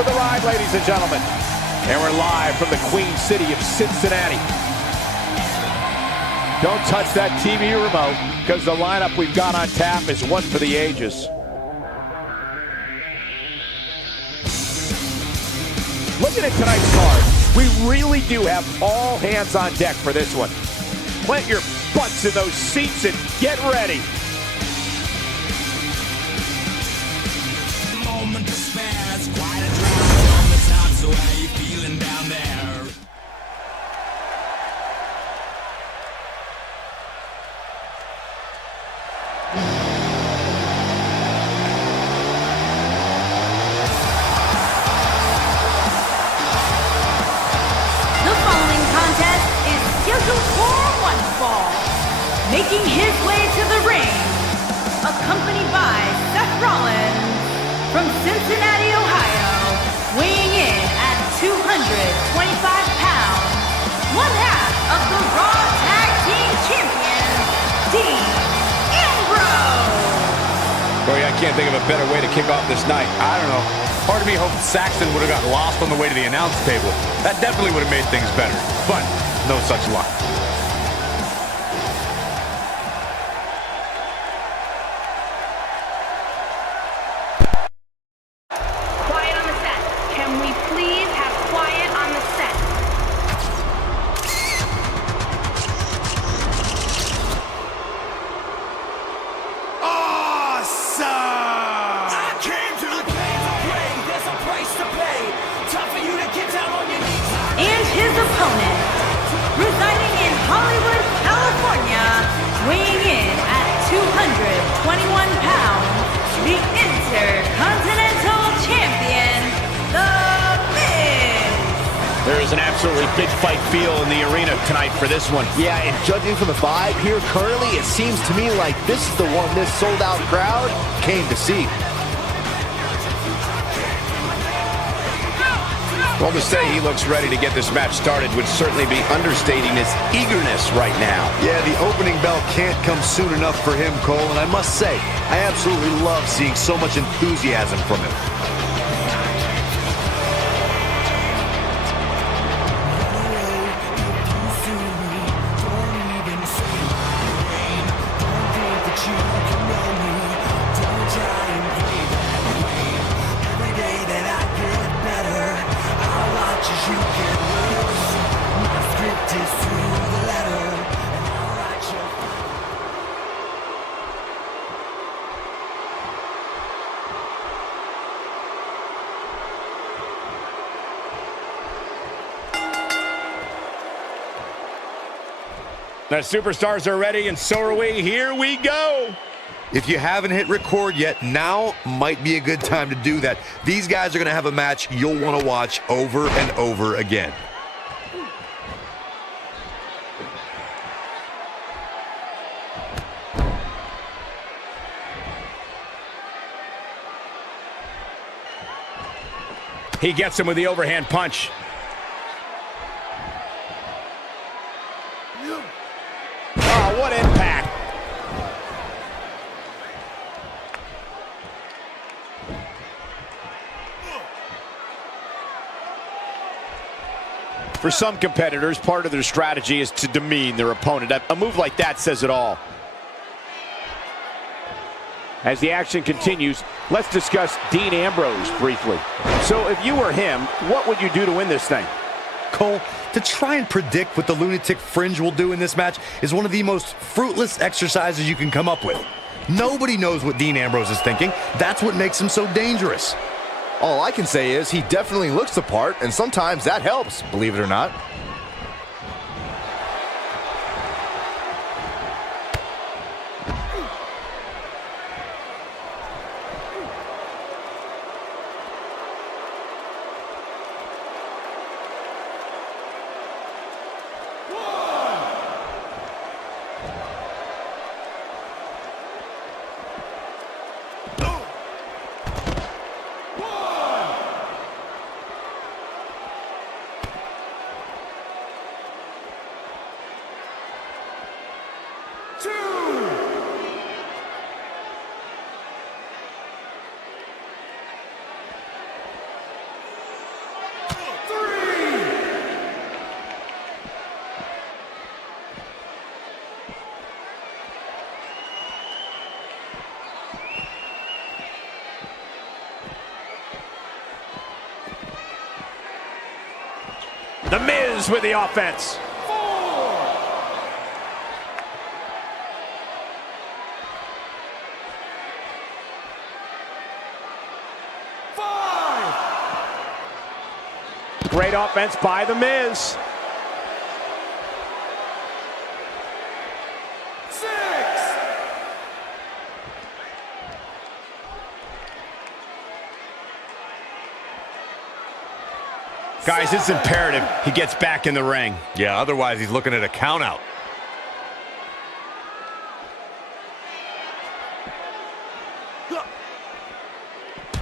for the ride, ladies and gentlemen. And we're live from the Queen City of Cincinnati. Don't touch that TV remote, because the lineup we've got on tap is one for the ages. Looking at tonight's card, we really do have all hands on deck for this one. Plant your butts in those seats and get ready. Moment to spare, it's quite a drive on the top, so how you feeling down there? The following contest is scheduled for one fall. Making his way to the ring, accompanied by Seth Rollins, from Cincinnati, Ohio, weighing in at 225 pounds, one half of the Raw Tag Team Champions, Dean Ambrose. Boy, I can't think of a better way to kick off this night. I don't know. Part of me hoped Saxton would have got lost on the way to the announce table. That definitely would have made things better, but no such luck. Quiet on the set. Can we please have quiet on the set? I came to the game to play, there's a price to pay. Time for you to get down on your knees. And his opponent, residing in Hollywood, California, weighing in at 221 pounds, the Intercontinental Champion, The Miz. There is an absolutely big fight feel in the arena tonight for this one. Yeah, and judging from the vibe here currently, it seems to me like this is the one this sold-out crowd came to see. Well, to say he looks ready to get this match started would certainly be understating his eagerness right now. Yeah, the opening bell can't come soon enough for him, Cole, and I must say, I absolutely love seeing so much enthusiasm from him. The superstars are ready, and so are we. Here we go. If you haven't hit record yet, now might be a good time to do that. These guys are going to have a match you'll want to watch over and over again. He gets him with the overhand punch. Oh, what impact. For some competitors, part of their strategy is to demean their opponent. A move like that says it all. As the action continues, let's discuss Dean Ambrose briefly. So if you were him, what would you do to win this thing? Cole, to try and predict what the lunatic fringe will do in this match is one of the most fruitless exercises you can come up with. Nobody knows what Dean Ambrose is thinking. That's what makes him so dangerous. All I can say is he definitely looks the part, and sometimes that helps, believe it or not. The Miz with the offense. 4. 5. Great offense by The Miz. 6. Guys, it's imperative he gets back in the ring. Yeah, otherwise he's looking at a count out.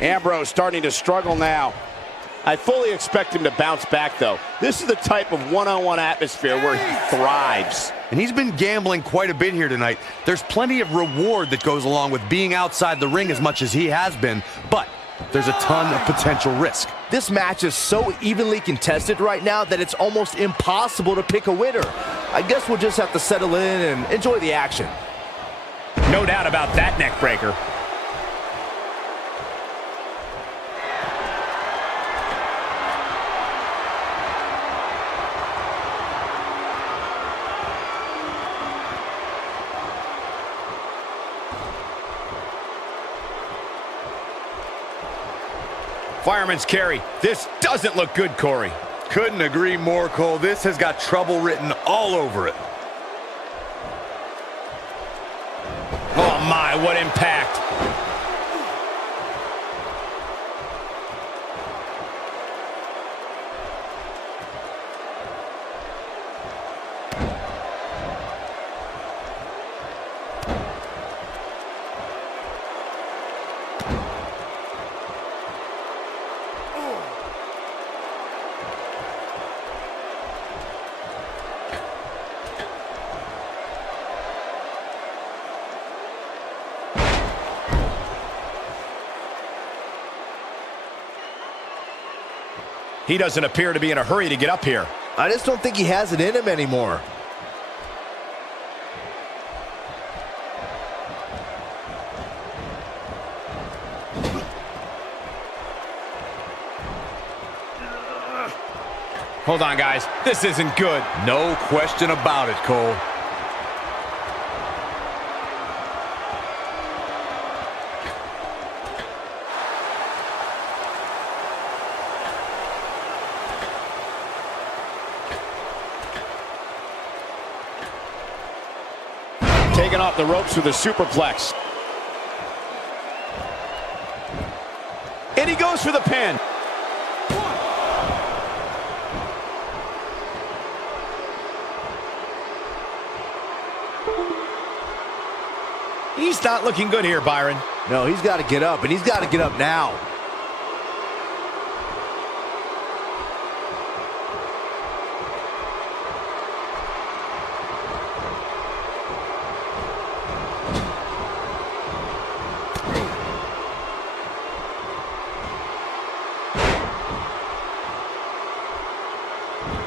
Ambrose starting to struggle now. I fully expect him to bounce back, though. This is the type of one-on-one atmosphere where he thrives. And he's been gambling quite a bit here tonight. There's plenty of reward that goes along with being outside the ring as much as he has been, but there's a ton of potential risk. This match is so evenly contested right now that it's almost impossible to pick a winner. I guess we'll just have to settle in and enjoy the action. No doubt about that neck breaker. Fireman's carry. This doesn't look good, Corey. Couldn't agree more, Cole. This has got trouble written all over it. Oh my, what impact. He doesn't appear to be in a hurry to get up here. I just don't think he has it in him anymore. Hold on, guys. This isn't good. No question about it, Cole. Taking off the ropes with a superplex. And he goes for the pin. He's not looking good here, Byron. No, he's got to get up, and he's got to get up now.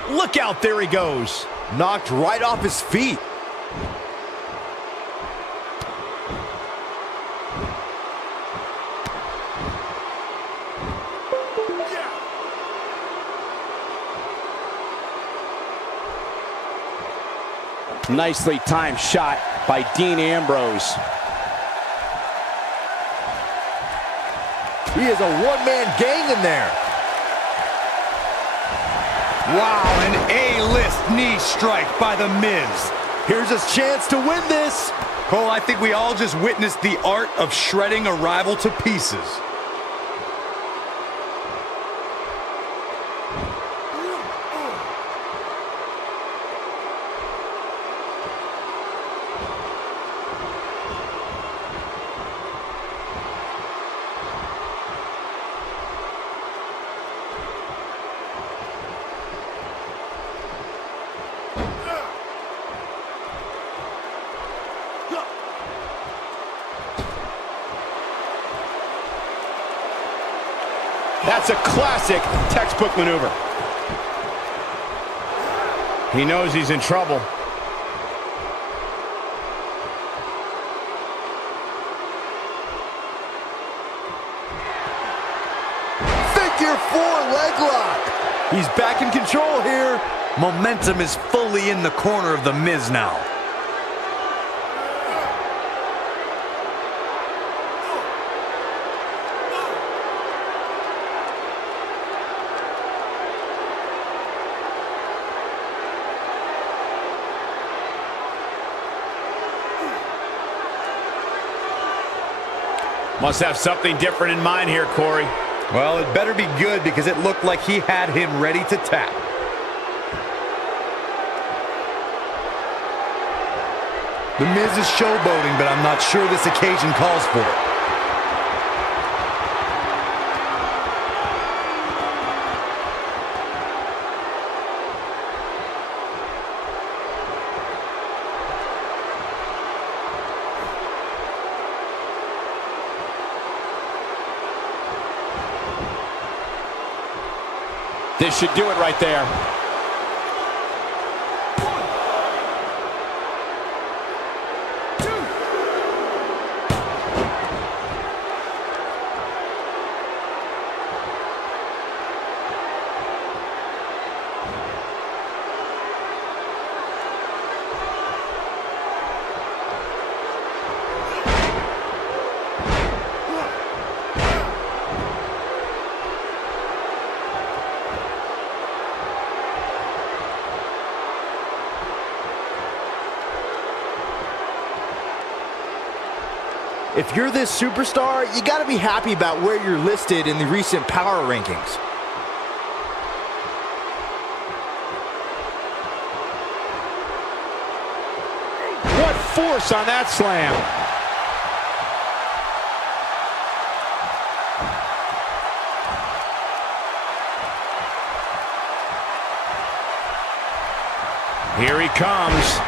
Look out, there he goes. Knocked right off his feet. Nicely timed shot by Dean Ambrose. He is a one-man gang in there. Wow, an A-list knee strike by The Miz. Here's his chance to win this. Cole, I think we all just witnessed the art of shredding a rival to pieces. That's a classic textbook maneuver. He knows he's in trouble. Figure 4 leg lock. He's back in control here. Momentum is fully in the corner of The Miz now. Must have something different in mind here, Corey. Well, it better be good because it looked like he had him ready to tap. The Miz is showboating, but I'm not sure this occasion calls for it. This should do it right there. If you're this superstar, you gotta be happy about where you're listed in the recent power rankings. What force on that slam. Here he comes.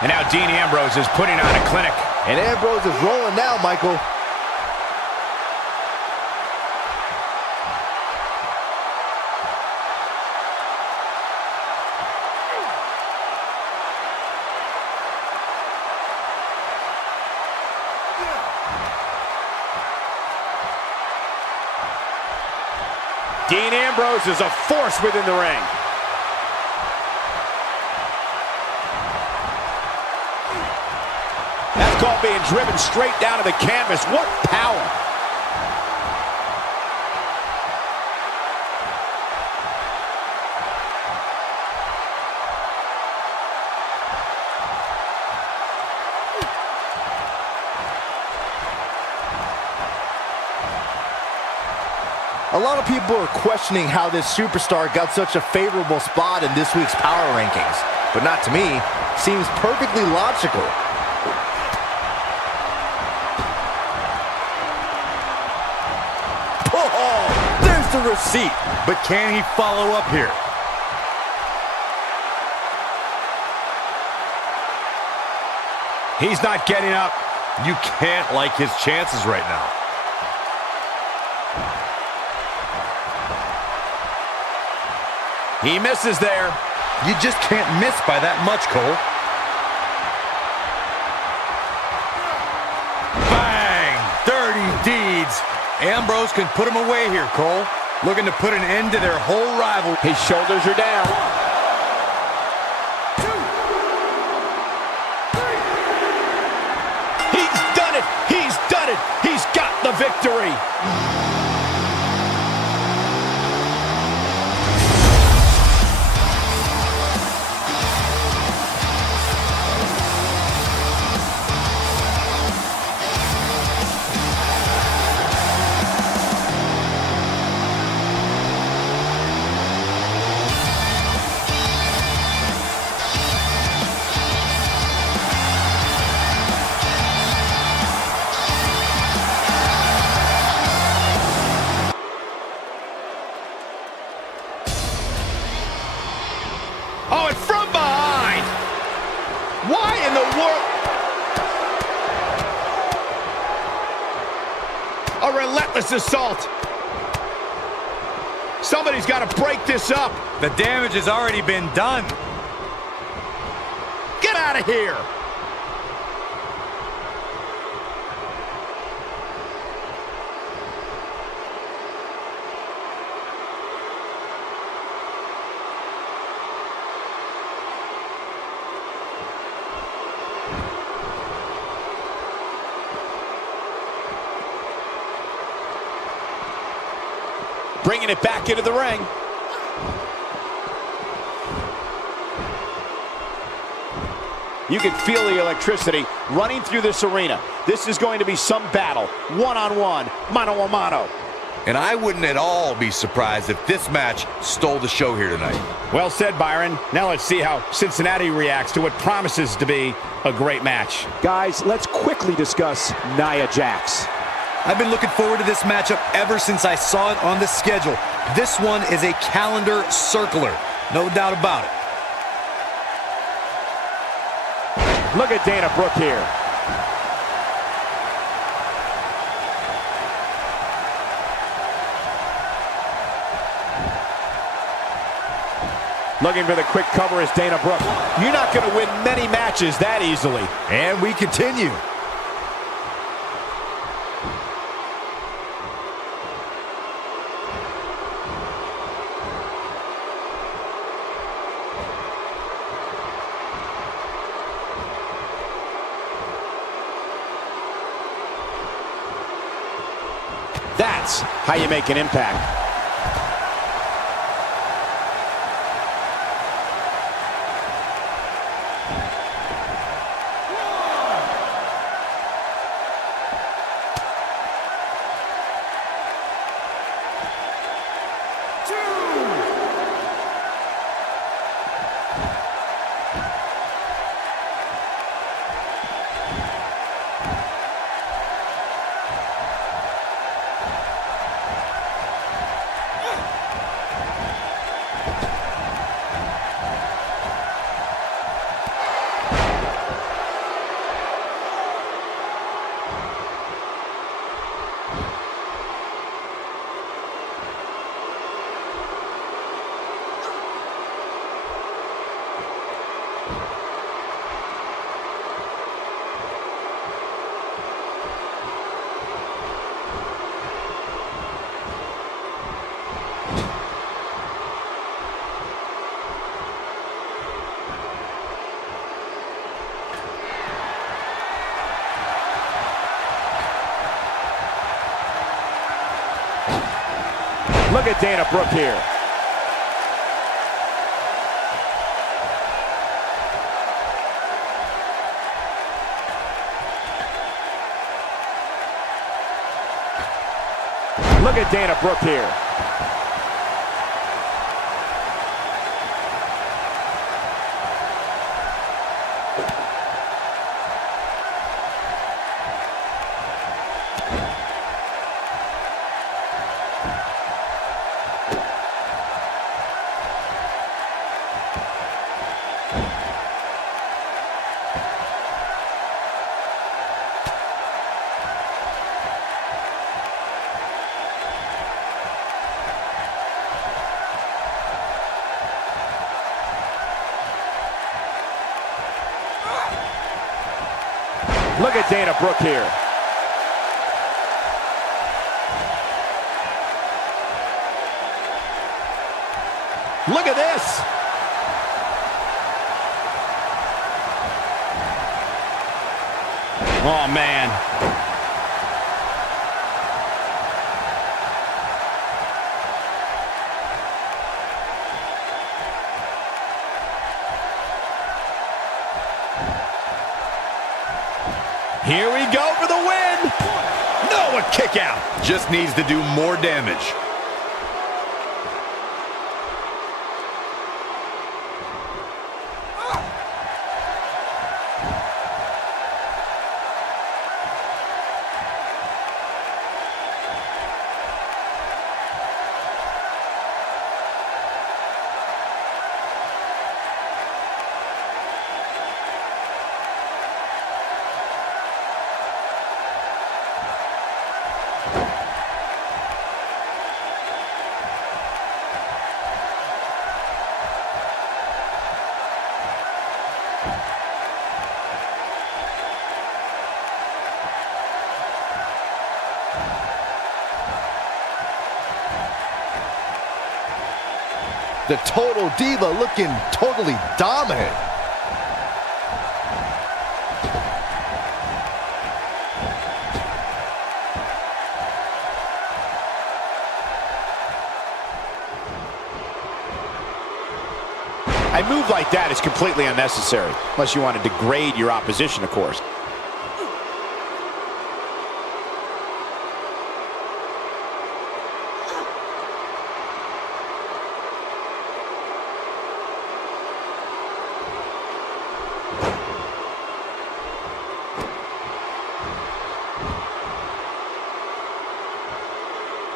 And now Dean Ambrose is putting on a clinic. And Ambrose is rolling now, Michael. Dean Ambrose is a force within the ring. That's called being driven straight down to the canvas. What power! A lot of people are questioning how this superstar got such a favorable spot in this week's power rankings. But not to me. Seems perfectly logical. Oh, there's the receipt. But can he follow up here? He's not getting up. You can't like his chances right now. He misses there. You just can't miss by that much, Cole. Bang! Dirty deeds. Ambrose can put him away here, Cole. Looking to put an end to their whole rivalry. His shoulders are down. 1, 2, 3. He's done it! He's done it! He's got the victory! Oh, and from behind! Why in the world? A relentless assault. Somebody's got to break this up. The damage has already been done. Get out of here. Bringing it back into the ring. You can feel the electricity running through this arena. This is going to be some battle. One-on-one, mano-a-mano. And I wouldn't at all be surprised if this match stole the show here tonight. Well said, Byron. Now let's see how Cincinnati reacts to what promises to be a great match. Guys, let's quickly discuss Nia Jax. I've been looking forward to this matchup ever since I saw it on the schedule. This one is a calendar circler, no doubt about it. Look at Dana Brooke here. Looking for the quick cover is Dana Brooke. You're not going to win many matches that easily. And we continue. That's how you make an impact. Look at Dana Brooke here. Look at Dana Brooke here. Look at Dana Brooke here. Look at this. Oh, man. Here we go for the win. No, a kick out. Just needs to do more damage. The total diva looking totally dominant. A move like that is completely unnecessary, unless you want to degrade your opposition, of course.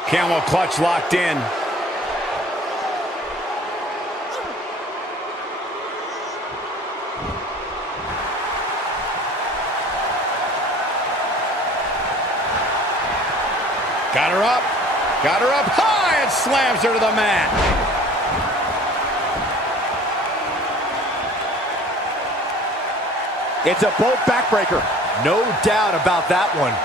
Camel clutch locked in. Got her up high and slams her to the mat. It's a boat backbreaker. No doubt about that one.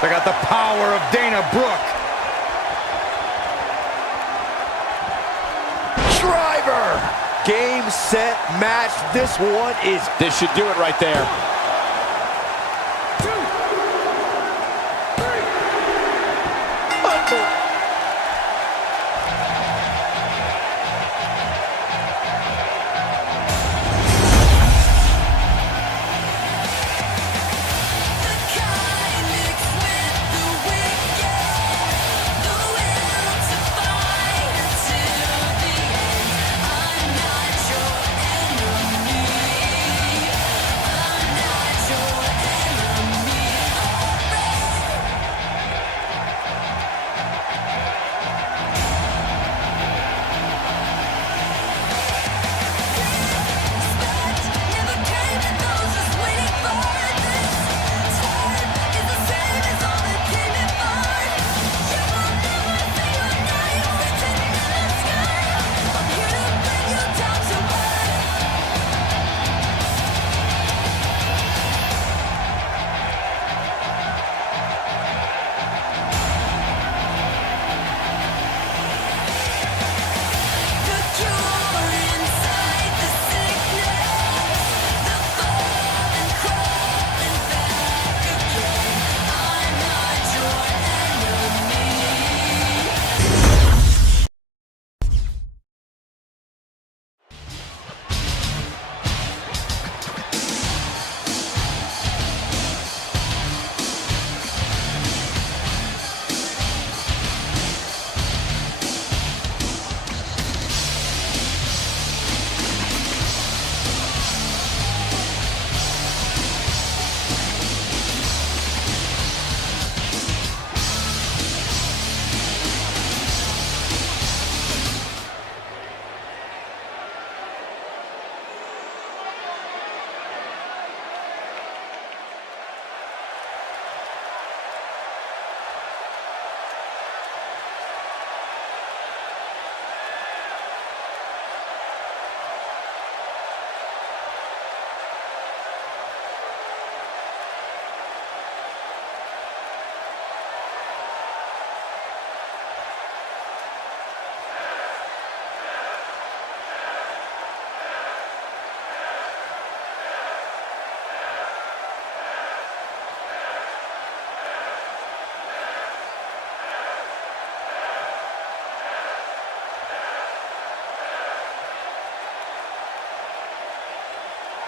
They got the power of Dana Brooke. Driver! Game, set, match. This one is... This should do it right there. 2, 3.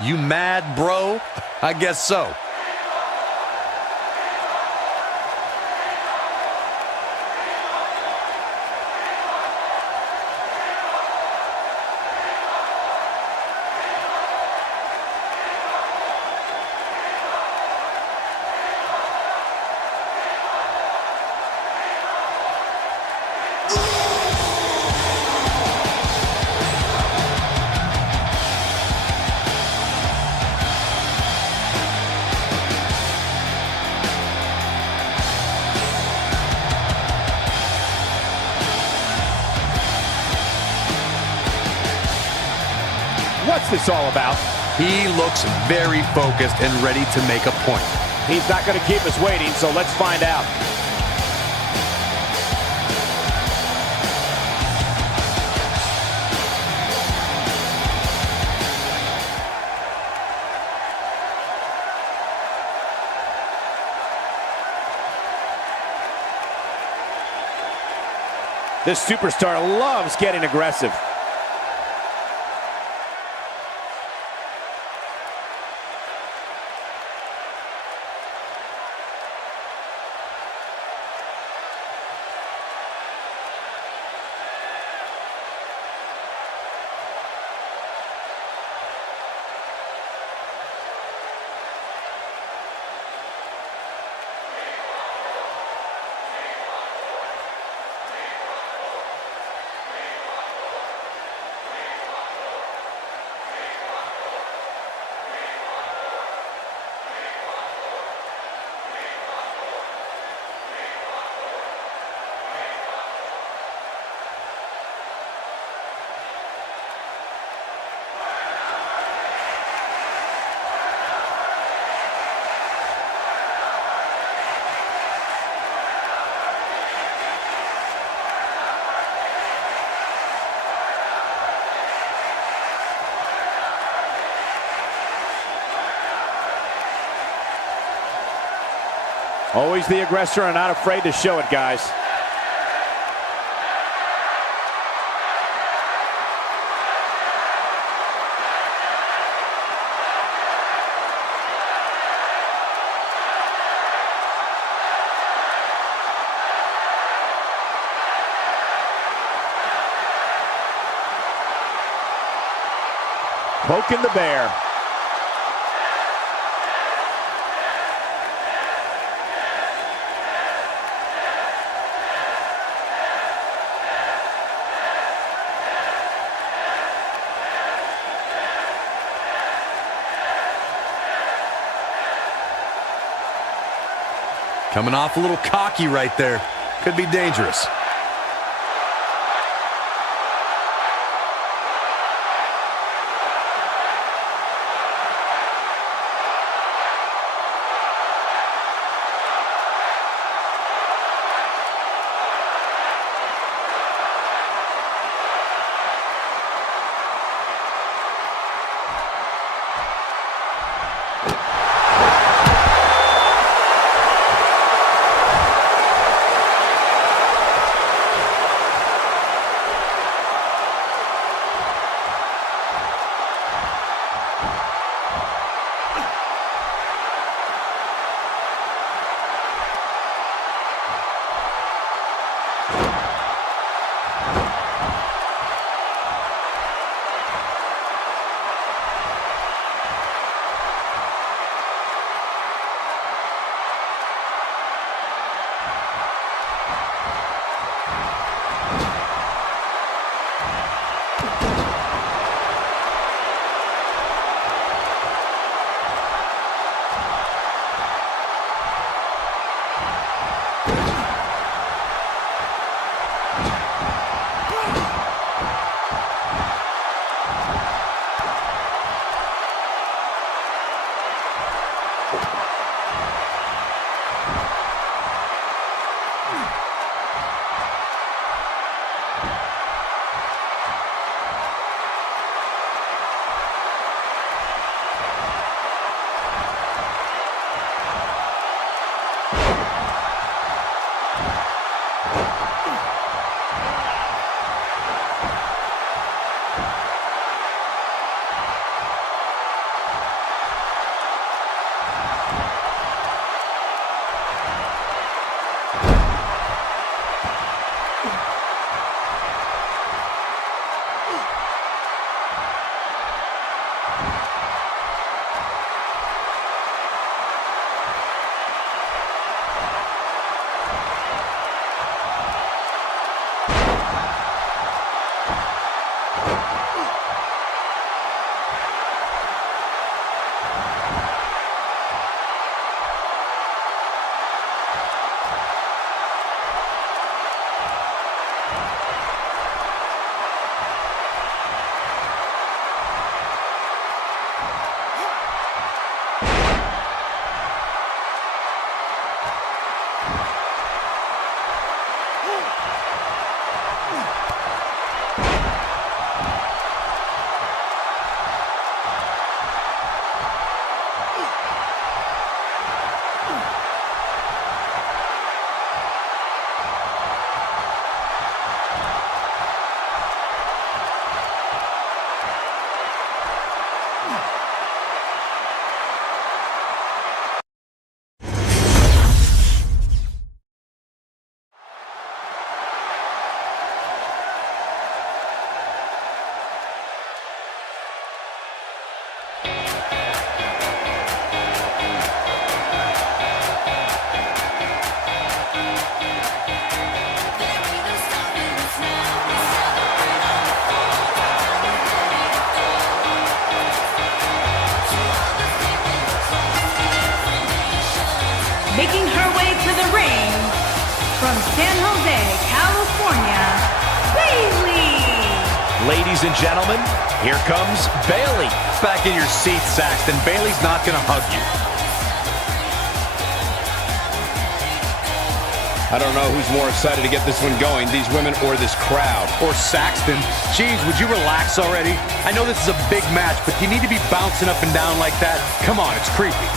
You mad, bro? I guess so. this all about? He looks very focused and ready to make a point. He's not going to keep us waiting, so let's find out. This superstar loves getting aggressive. Always the aggressor and not afraid to show it, guys. Poking the bear. Coming off a little cocky right there. Could be dangerous. Making her way to the ring from San Jose, California, Bayley. Ladies and gentlemen, here comes Bayley. Back in your seat, Saxton. Bayley's not going to hug you. I don't know who's more excited to get this one going, these women or this crowd. Or Saxton. Jeez, would you relax already? I know this is a big match, but you need to be bouncing up and down like that? Come on, it's creepy.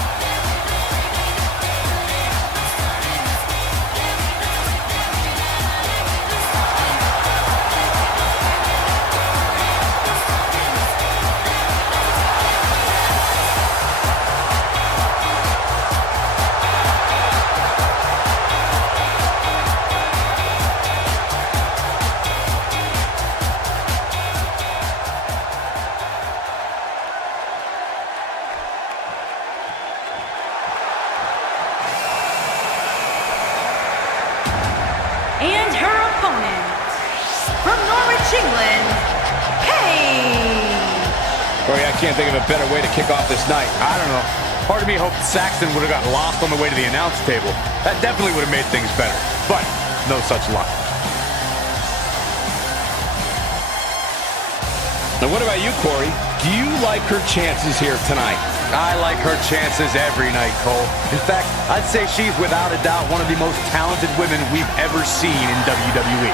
And her opponent, from Norwich, England, Paige. Boy, I can't think of a better way to kick off this night. I don't know. Part of me hoped Saxton would have got lost on the way to the announce table. That definitely would have made things better. But no such luck. Now, what about you, Corey? Do you like her chances here tonight? I like her chances every night, Cole. In fact, I'd say she's without a doubt one of the most talented women we've ever seen in WWE.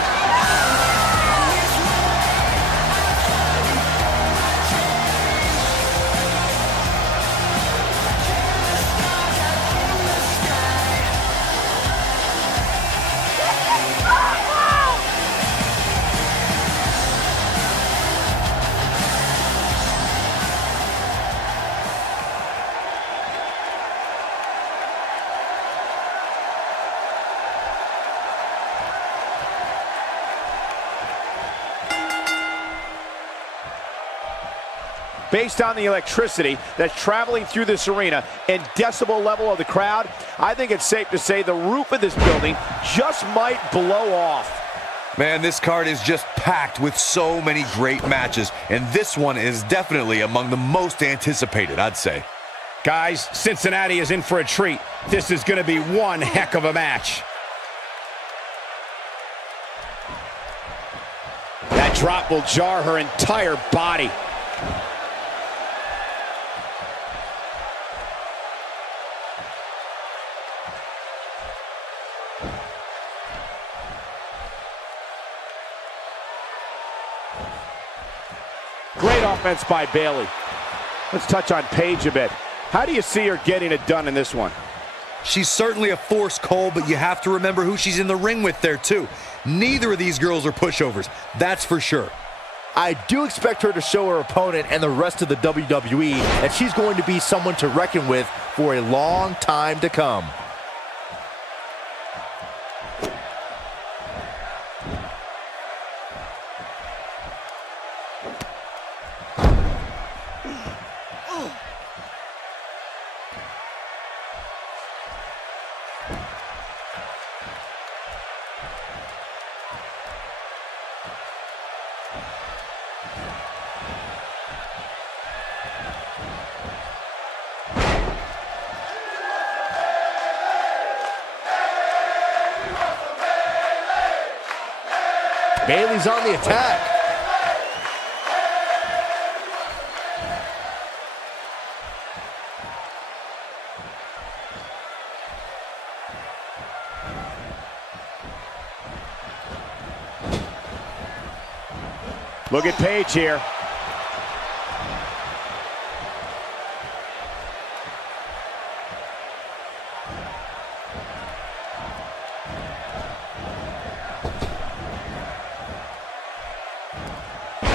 Based on the electricity that's traveling through this arena and decibel level of the crowd, I think it's safe to say the roof of this building just might blow off. Man, this card is just packed with so many great matches, and this one is definitely among the most anticipated, I'd say. Guys, Cincinnati is in for a treat. This is going to be one heck of a match. That drop will jar her entire body. Great offense by Bayley. Let's touch on Paige a bit. How do you see her getting it done in this one? She's certainly a force, Cole, but you have to remember who she's in the ring with there, too. Neither of these girls are pushovers, that's for sure. I do expect her to show her opponent and the rest of the WWE that she's going to be someone to reckon with for a long time to come. Bayley's on the attack. Look at Paige here.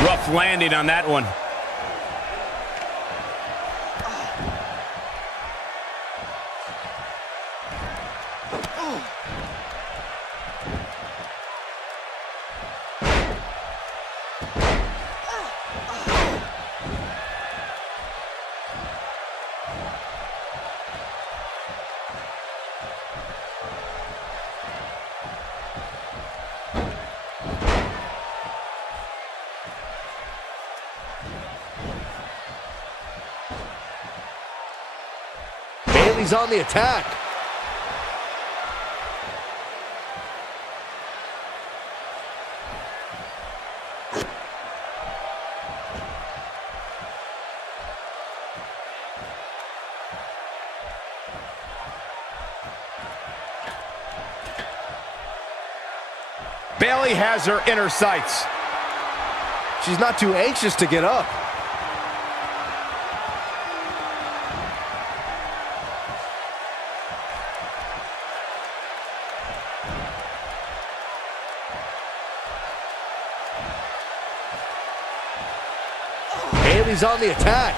Rough landing on that one. Bayley's on the attack. Bayley has her in her sights. She's not too anxious to get up. Bayley's on the attack.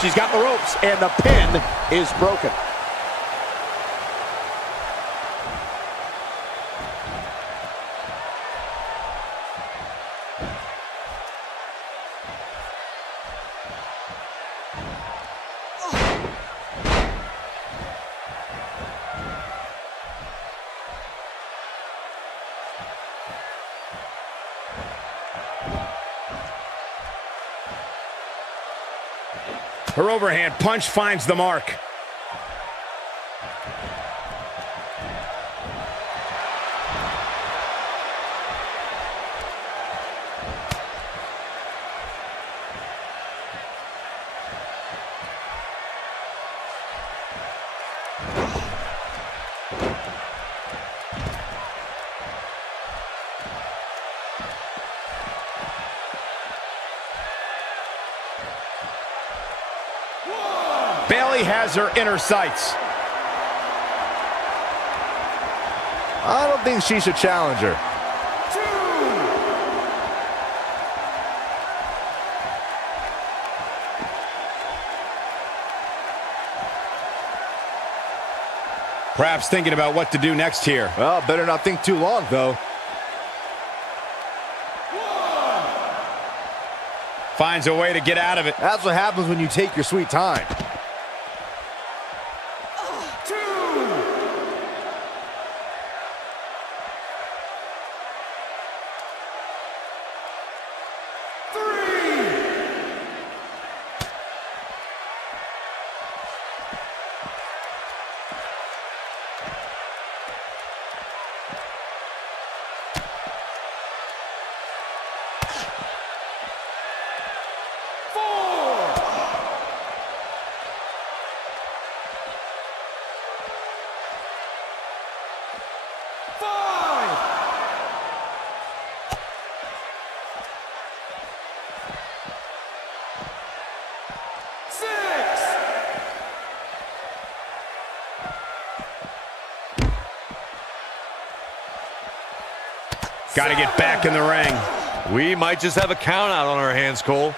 She's got the ropes, and the pin is broken. Her overhand punch finds the mark. Bayley has her in her sights. I don't think she should challenge her. Perhaps thinking about what to do next here. Well, better not think too long, though. Finds a way to get out of it. That's what happens when you take your sweet time. Got to get back in the ring. We might just have a count out on our hands, Cole.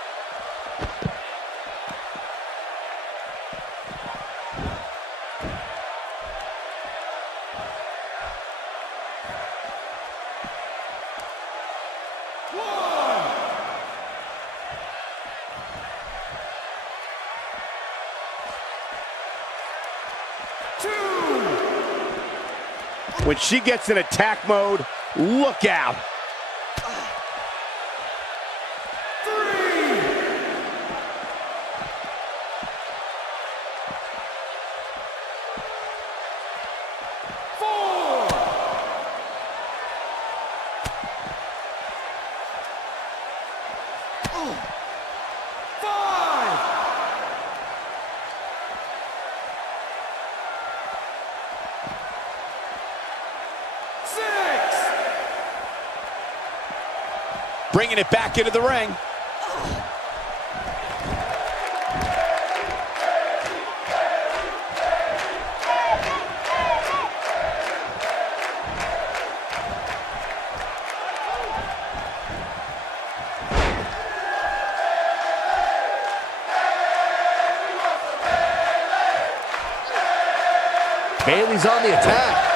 When she gets in attack mode, look out. Bringing it back into the ring. Bayley's on the attack.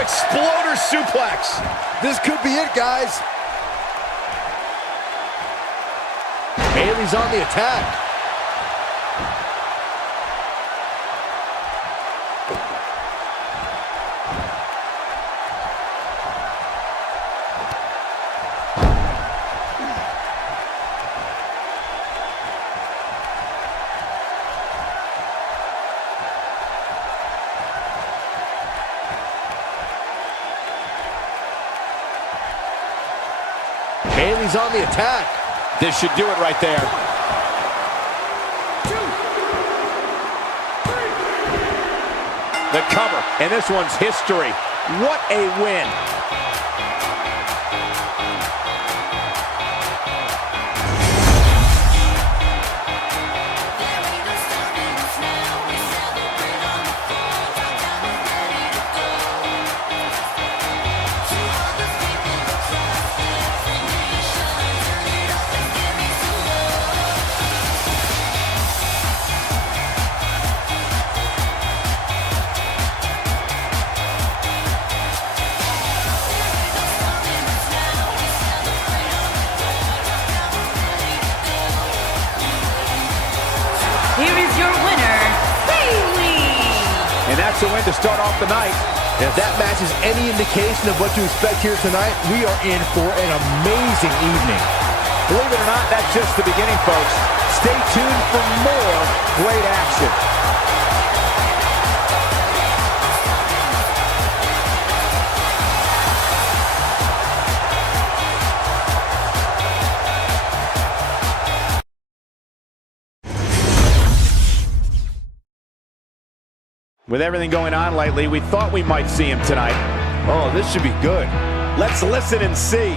Exploder suplex. This could be it, guys. Bayley's on the attack. Bayley's on the attack. This should do it right there. The cover, and this one's history. What a win. Here is your winner, Bayley. And that's a win to start off the night. If that match is any indication of what to expect here tonight, we are in for an amazing evening. Believe it or not, that's just the beginning, folks. Stay tuned for more great action. With everything going on lately, we thought we might see him tonight. Oh, this should be good. Let's listen and see.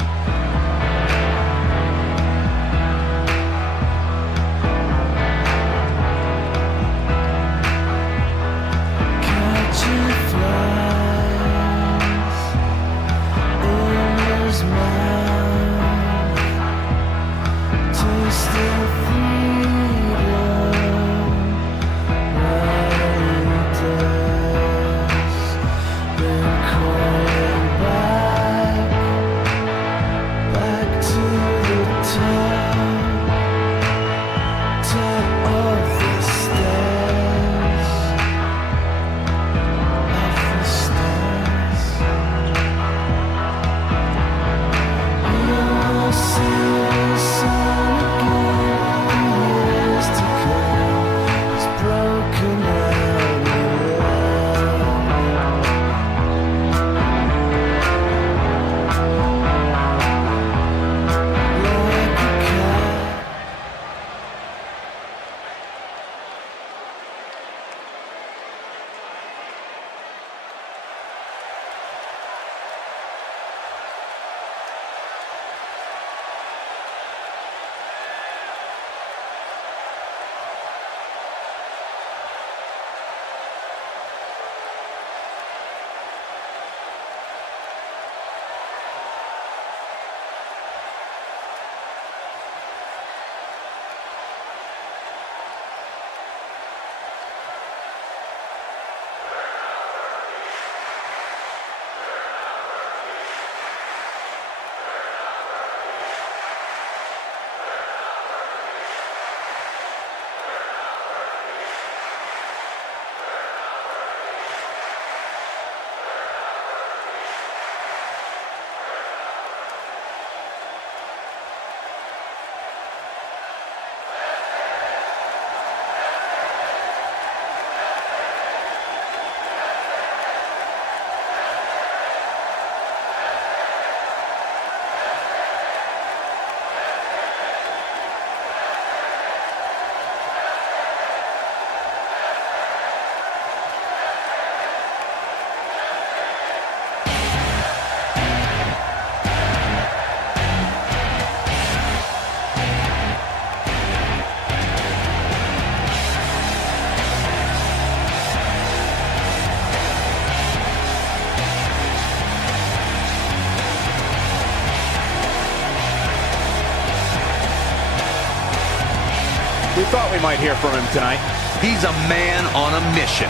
We thought we might hear from him tonight. He's a man on a mission.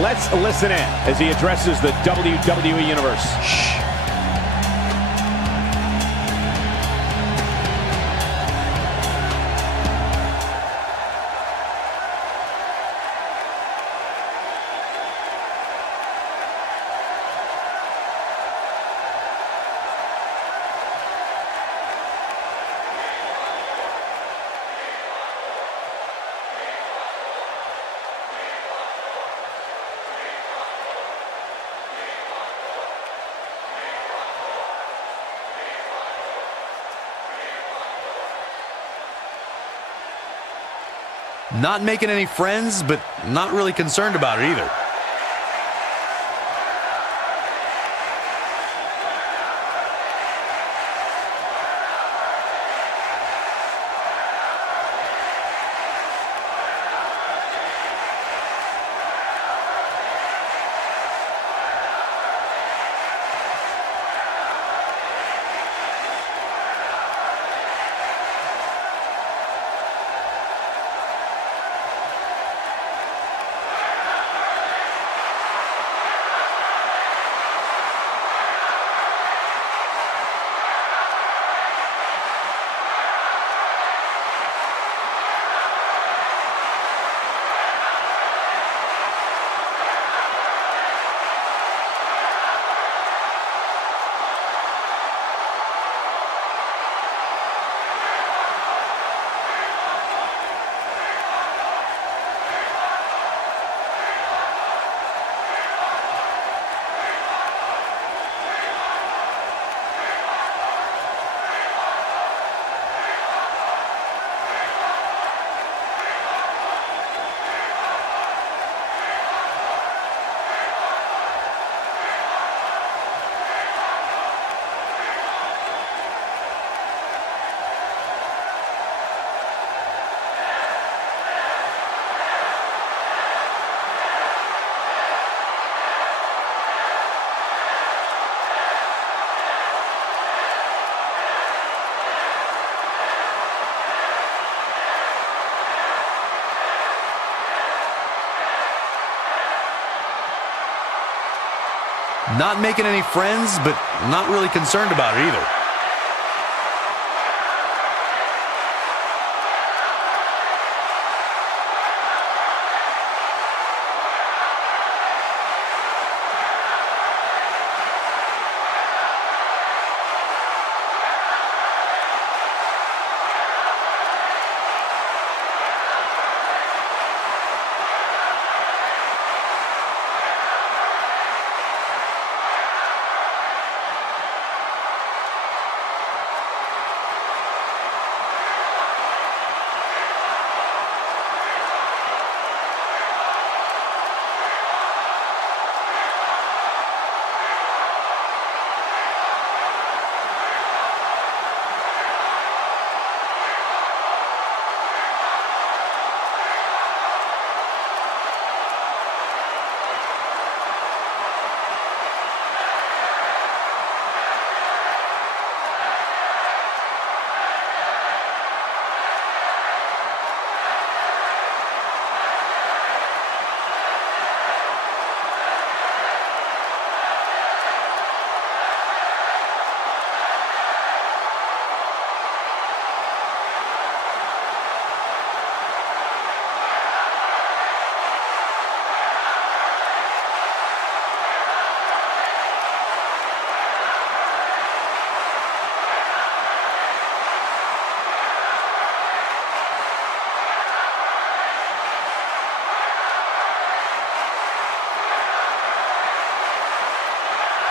Let's listen in as he addresses the WWE Universe. Shh. Not making any friends, but not really concerned about it either. Not making any friends, but not really concerned about it either.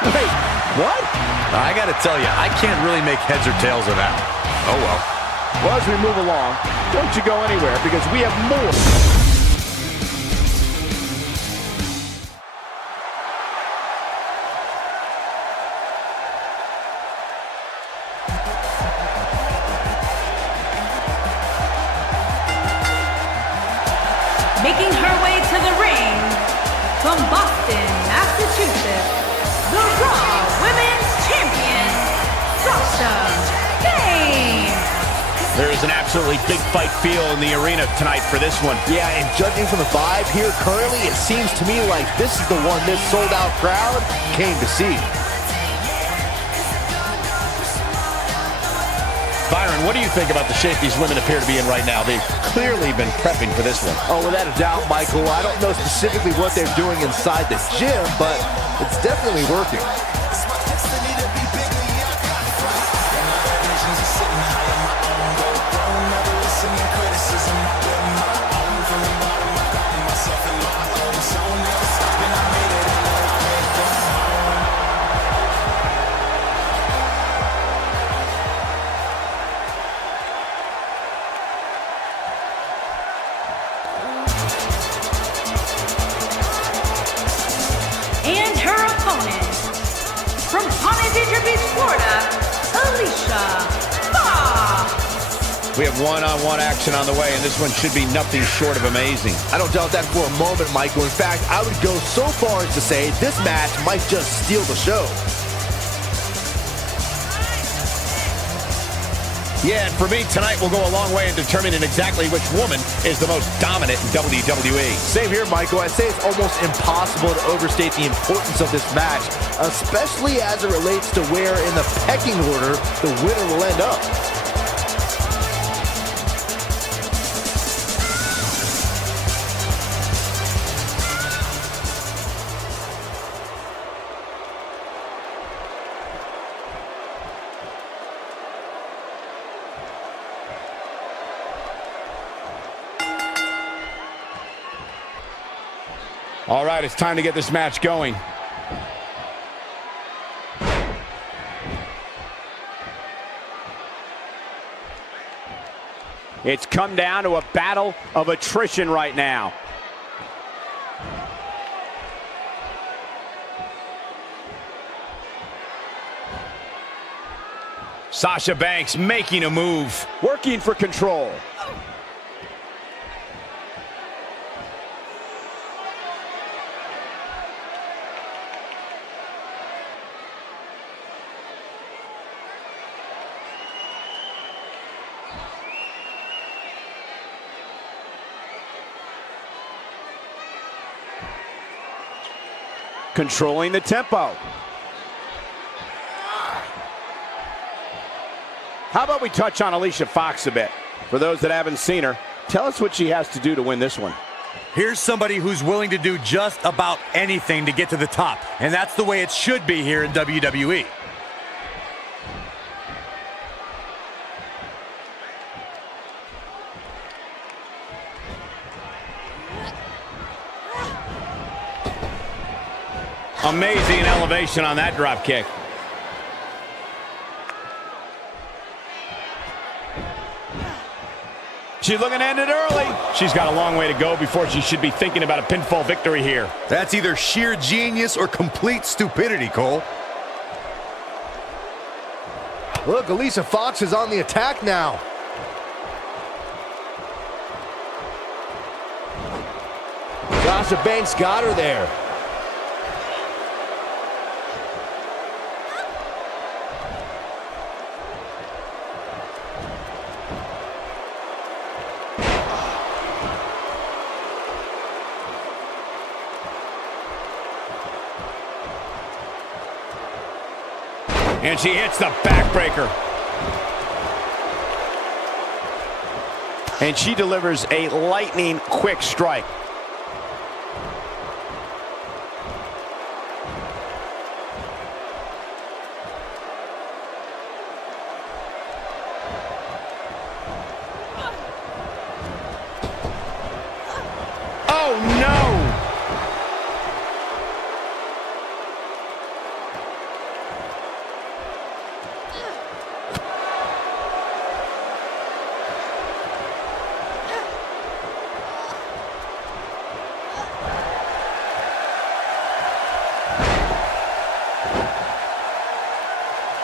Wait, what? I gotta tell you, I can't really make heads or tails of that. Oh well. Well, as we move along, don't you go anywhere because we have more. Making her way to the ring from Boston, Massachusetts, the Raw Women's Champion, Sasha Banks. There is an absolutely big fight feel in the arena tonight for this one. Yeah, and judging from the vibe here currently, it seems to me like this is the one this sold-out crowd came to see. Byron, what do you think about the shape these women appear to be in right now? They've clearly been prepping for this one. Oh, without a doubt, Michael. I don't know specifically what they're doing inside the gym, but it's definitely working. We have one-on-one action on the way, and this one should be nothing short of amazing. I don't doubt that for a moment, Michael. In fact, I would go so far as to say this match might just steal the show. Yeah, and for me, tonight will go a long way in determining exactly which woman is the most dominant in WWE. Same here, Michael. I'd say it's almost impossible to overstate the importance of this match, especially as it relates to where in the pecking order the winner will end up. All right, it's time to get this match going. It's come down to a battle of attrition right now. Sasha Banks making a move. Working for control. Controlling the tempo. How about we touch on Alicia Fox a bit? For those that haven't seen her, tell us what she has to do to win this one. Here's somebody who's willing to do just about anything to get to the top, and that's the way it should be here in WWE. Amazing elevation on that drop kick. She's looking to end it early. She's got a long way to go before she should be thinking about a pinfall victory here. That's either sheer genius or complete stupidity, Cole. Look, Alicia Fox is on the attack now. Sasha Banks got her there. And she hits the backbreaker. And she delivers a lightning quick strike. Oh no!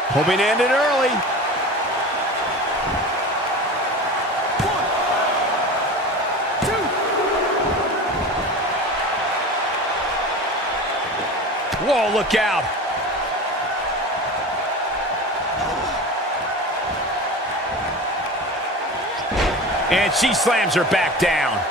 Hoping to end it early. Whoa, look out. And she slams her back down.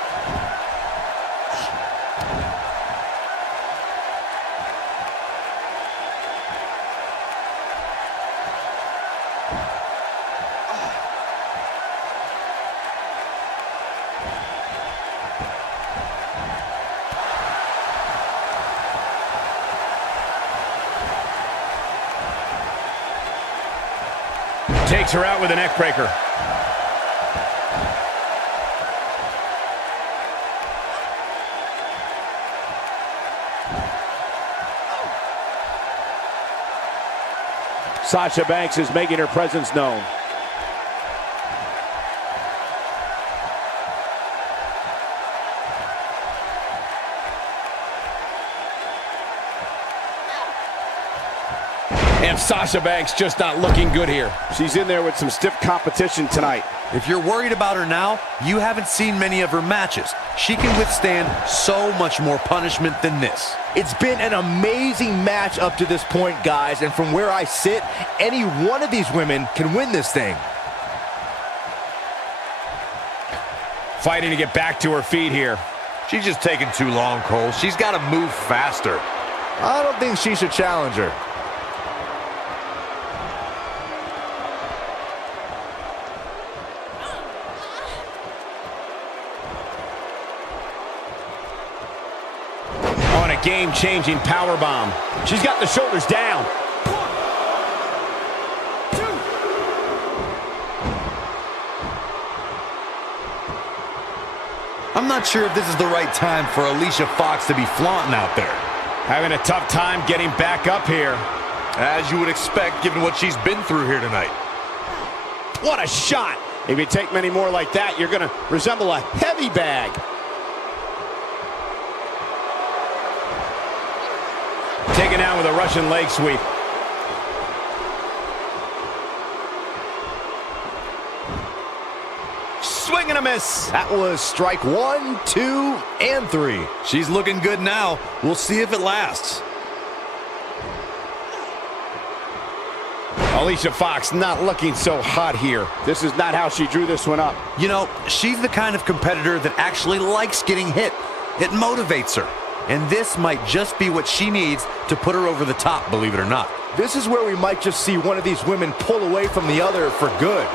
Takes her out with a neck breaker. Sasha Banks is making her presence known. And Sasha Banks just not looking good here. She's in there with some stiff competition tonight. If you're worried about her now, you haven't seen many of her matches. She can withstand so much more punishment than this. It's been an amazing match up to this point, guys, and from where I sit, any one of these women can win this thing. Fighting to get back to her feet here. She's just taking too long, Cole. She's got to move faster. I don't think she should challenge her. On a game-changing powerbomb. She's got the shoulders down. I'm not sure if this is the right time for Alicia Fox to be flaunting out there. Having a tough time getting back up here. As you would expect, given what she's been through here tonight. What a shot. If you take many more like that, you're going to resemble a heavy bag. Taken down with a Russian leg sweep. Swing and a miss. That was strike 1, 2, and 3. She's looking good now. We'll see if it lasts. Alicia Fox not looking so hot here. This is not how she drew this one up. You know, she's the kind of competitor that actually likes getting hit. It motivates her. And this might just be what she needs to put her over the top, believe it or not. This is where we might just see one of these women pull away from the other for good.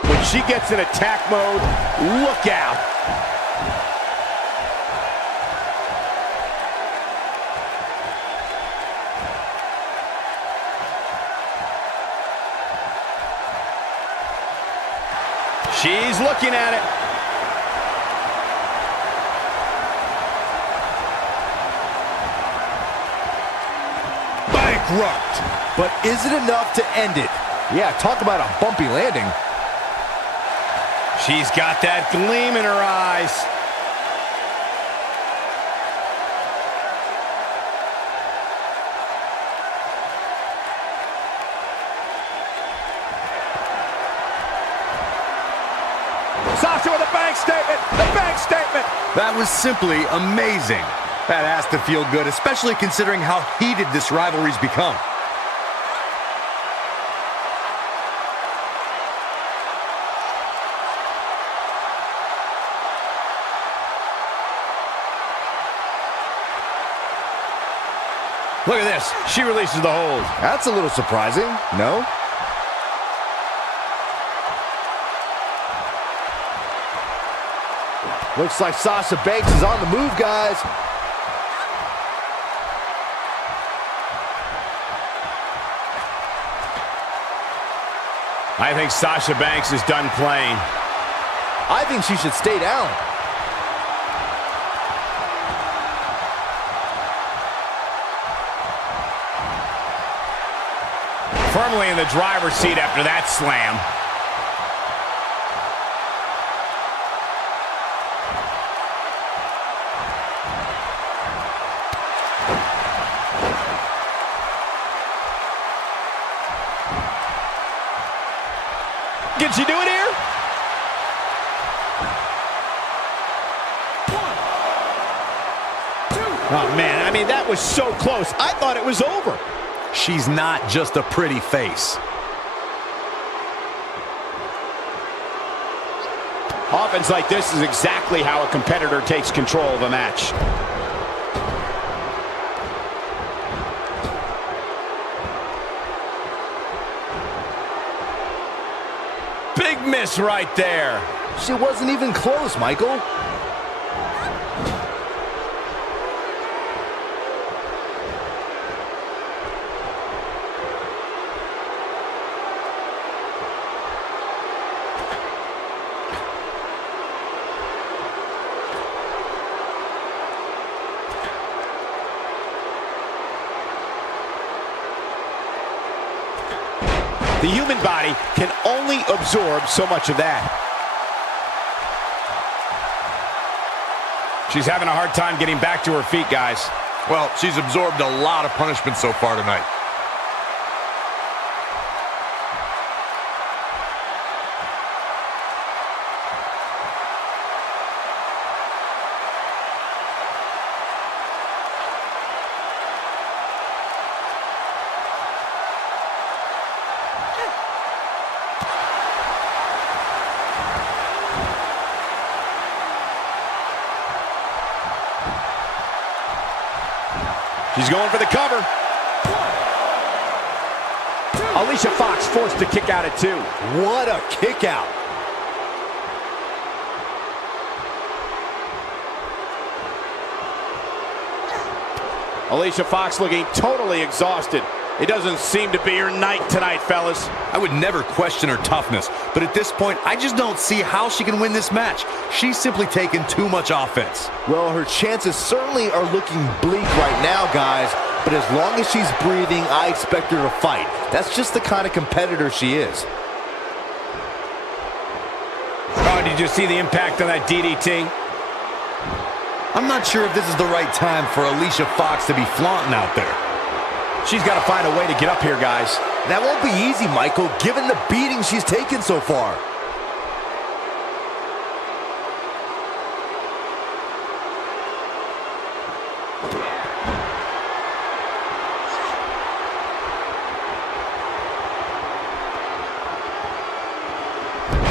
When she gets in attack mode, look out. She's looking at it. Bankrupt. But is it enough to end it? Yeah, talk about a bumpy landing. She's got that gleam in her eyes. Sasha with a bank statement. The bank statement. That was simply amazing. That has to feel good, especially considering how heated this rivalry's become. Look at this. She releases the hold. That's a little surprising, no? Looks like Sasha Banks is on the move, guys. I think Sasha Banks is done playing. I think she should stay down. Firmly in the driver's seat after that slam. Can she do it here? Oh, man, I mean, that was so close. I thought it was over. She's not just a pretty face. Offense like this is exactly how a competitor takes control of a match. Big miss right there. She wasn't even close, Michael. The human body can only absorb so much of that. She's having a hard time getting back to her feet, guys. Well, she's absorbed a lot of punishment so far tonight. She's going for the cover. Alicia Fox forced to kick out at 2. What a kick out. Alicia Fox looking totally exhausted. It doesn't seem to be her night tonight, fellas. I would never question her toughness, but at this point, I just don't see how she can win this match. She's simply taken too much offense. Well, her chances certainly are looking bleak right now, guys. But as long as she's breathing, I expect her to fight. That's just the kind of competitor she is. Oh, did you see the impact on that DDT? I'm not sure if this is the right time for Alicia Fox to be flaunting out there. She's got to find a way to get up here, guys. That won't be easy, Michael, given the beating she's taken so far.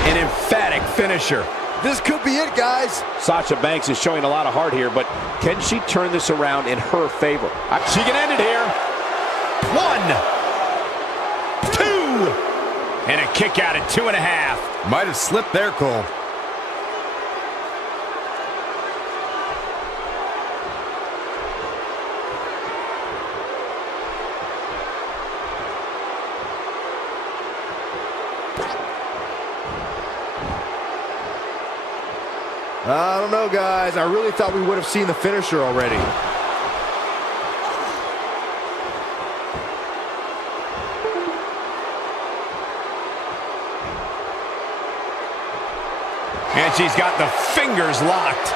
An emphatic finisher. This could be it, guys. Sasha Banks is showing a lot of heart here, but can she turn this around in her favor? She can end it here. 1, 2, and a kick out at 2.5. Might have slipped there, Cole. I don't know, guys. I really thought we would have seen the finisher already. And she's got the fingers locked.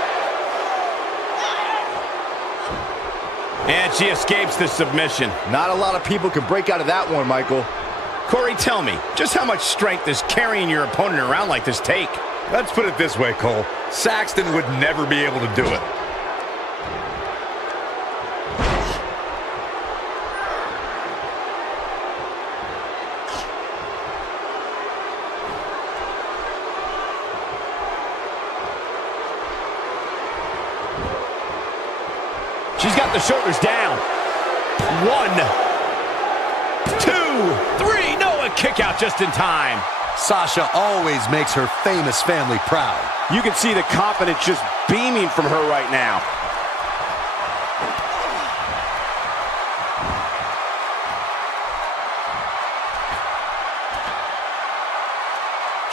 And she escapes the submission. Not a lot of people can break out of that one, Michael. Corey, tell me, just how much strength does carrying your opponent around like this take? Let's put it this way, Cole. Saxton would never be able to do it. She's got the shoulders down. 1, 2, 3. No, a kick out just in time. Sasha always makes her famous family proud. You can see the confidence just beaming from her right now.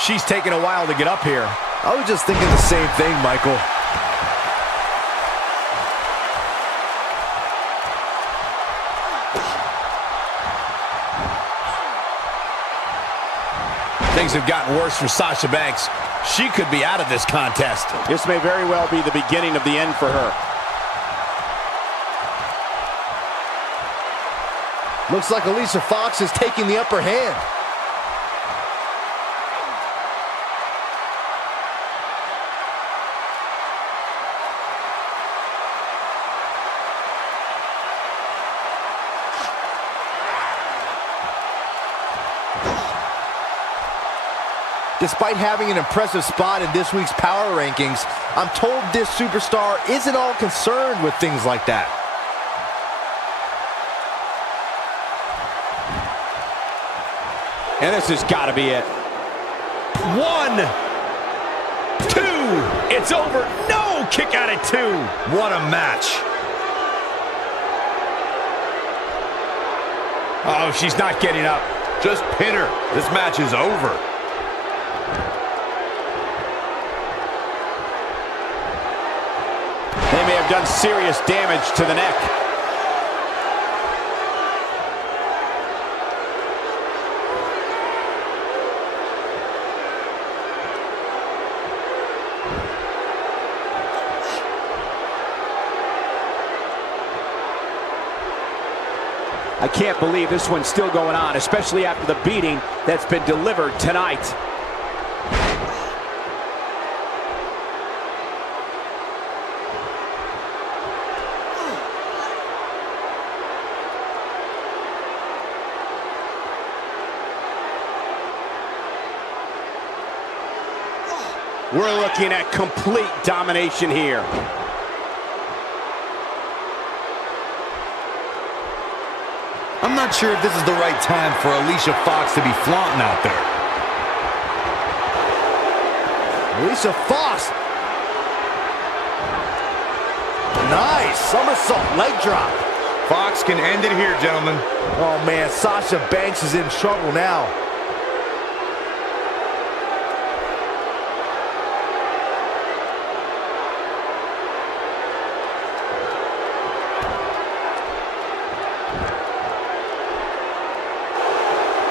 She's taking a while to get up here. I was just thinking the same thing, Michael. Things have gotten worse for Sasha Banks. She could be out of this contest. This may very well be the beginning of the end for her. Looks like Alicia Fox is taking the upper hand. Despite having an impressive spot in this week's power rankings, I'm told this superstar isn't all concerned with things like that. And this has got to be it. 1, 2, it's over. No, kick out at 2. What a match. Oh, she's not getting up. Just pin her. This match is over. They may have done serious damage to the neck. I can't believe this one's still going on, especially after the beating that's been delivered tonight. We're looking at complete domination here. I'm not sure if this is the right time for Alicia Fox to be flaunting out there. Alicia Fox. Nice somersault leg drop. Fox can end it here, gentlemen. Oh man, Sasha Banks is in trouble now.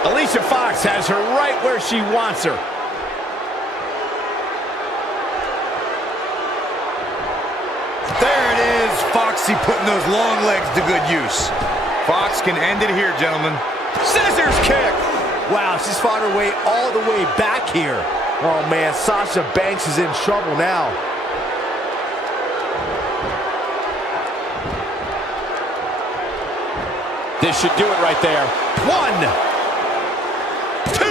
Alicia Fox has her right where she wants her. There it is. Foxy putting those long legs to good use. Fox can end it here, gentlemen. Scissors kick. Wow, she's fought her way all the way back here. Oh man, Sasha Banks is in trouble now. This should do it right there. 1, 2.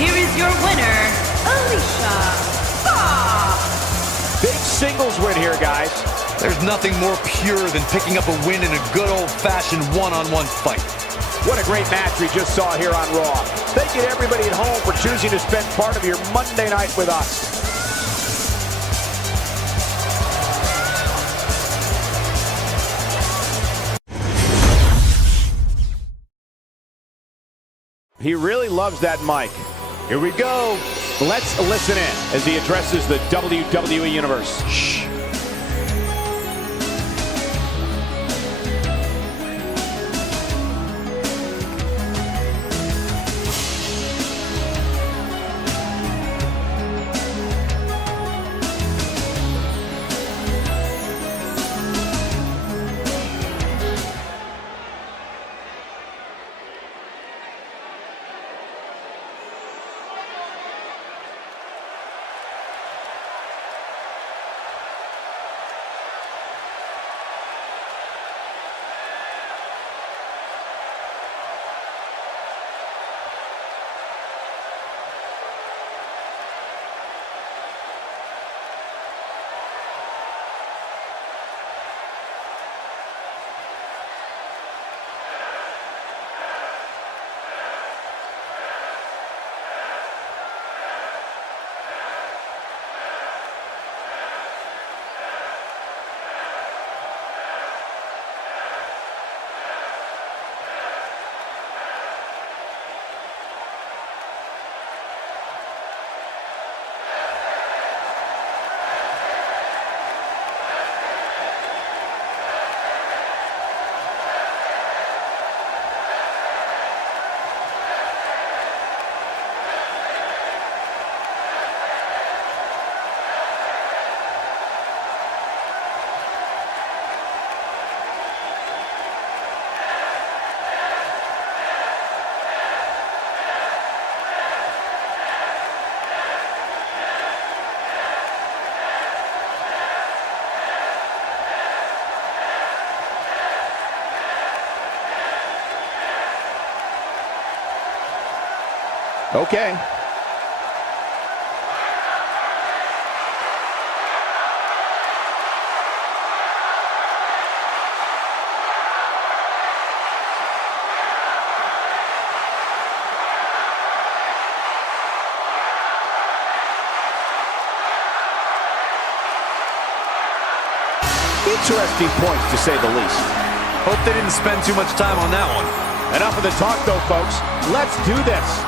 Here is your winner, Alicia Fox. Big singles win here, guys. There's nothing more pure than picking up a win in a good old-fashioned one-on-one fight. What a great match we just saw here on Raw. Thank you to everybody at home for choosing to spend part of your Monday night with us. He really loves that mic. Here we go. Let's listen in as he addresses the WWE Universe. Shh. Okay. Interesting points, to say the least. Hope they didn't spend too much time on that one. Enough of the talk, though, folks. Let's do this.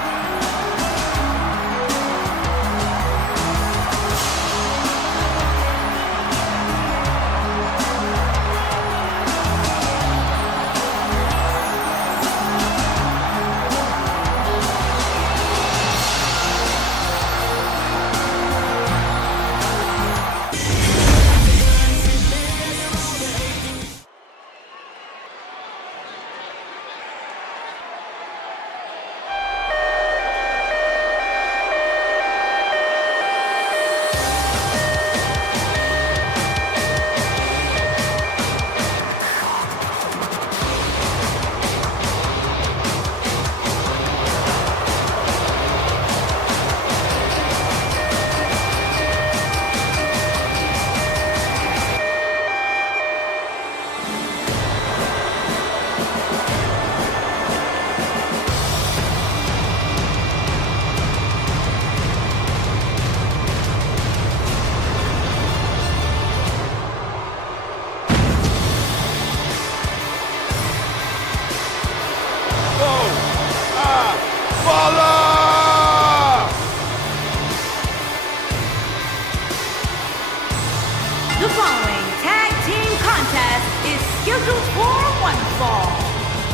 The following tag team contest is scheduled for one fall.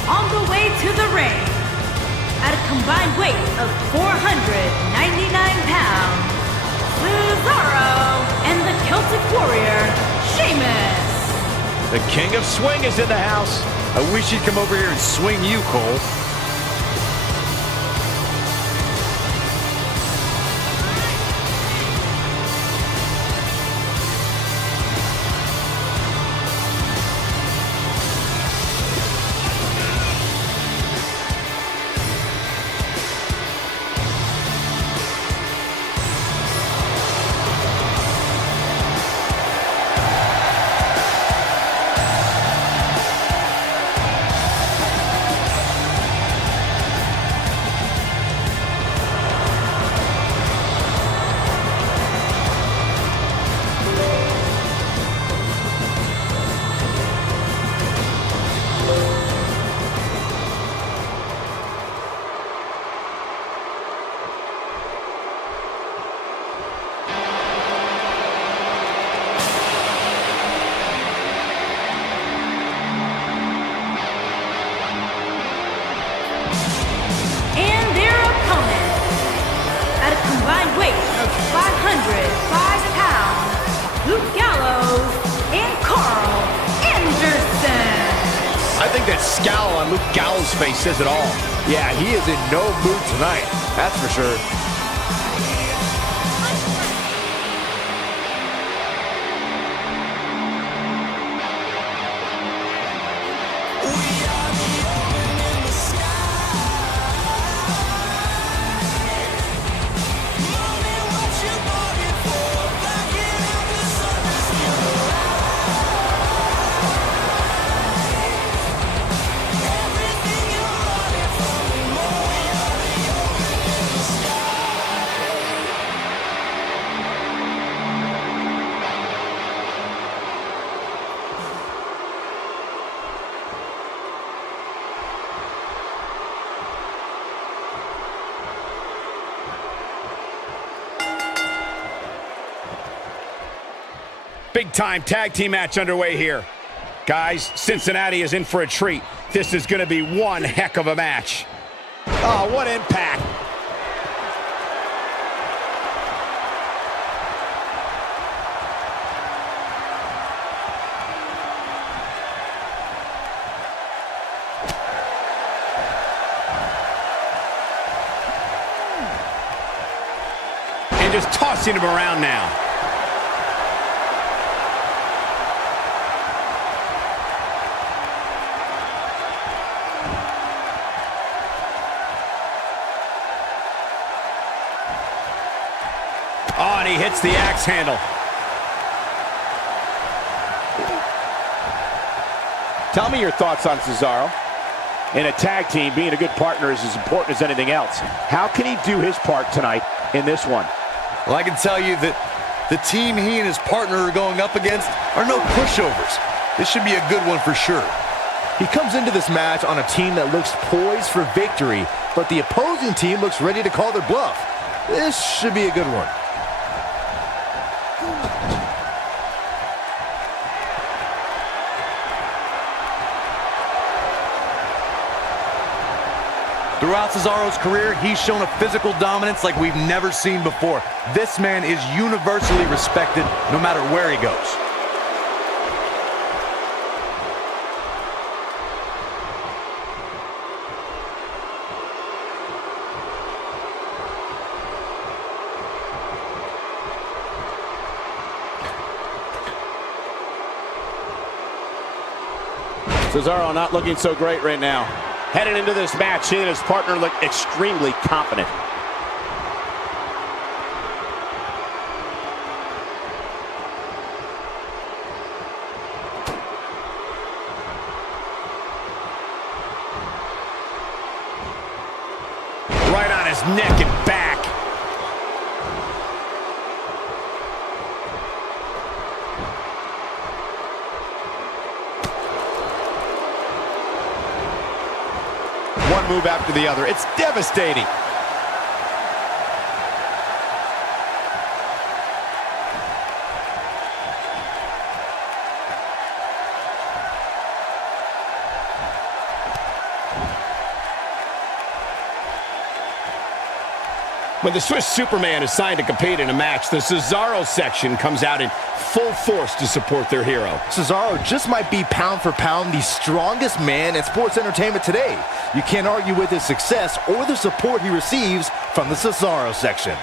On the way to the ring, at a combined weight of 499 pounds, Cesaro and the Celtic Warrior, Sheamus. The King of Swing is in the house. I wish he'd come over here and swing you, Cole. Combined weight of 505 pounds, Luke Gallows and Karl Anderson. I think that scowl on Luke Gallows' face says it all. Yeah, he is in no mood tonight, that's for sure. Big time tag team match underway here. Guys, Cincinnati is in for a treat. This is going to be one heck of a match. Oh, what impact. And just tossing him around now. Oh, and he hits the axe handle. Tell me your thoughts on Cesaro. In a tag team, being a good partner is as important as anything else. How can he do his part tonight in this one? Well, I can tell you that the team he and his partner are going up against are no pushovers. This should be a good one for sure. He comes into this match on a team that looks poised for victory, but the opposing team looks ready to call their bluff. This should be a good one. Throughout Cesaro's career, he's shown a physical dominance like we've never seen before. This man is universally respected no matter where he goes. Cesaro not looking so great right now. Headed into this match, he and his partner look extremely confident. Right on his neck and back. One move after the other. It's devastating. When the Swiss Superman is signed to compete in a match, the Cesaro section comes out in full force to support their hero. Cesaro just might be pound for pound the strongest man in sports entertainment today. You can't argue with his success or the support he receives from the Cesaro section.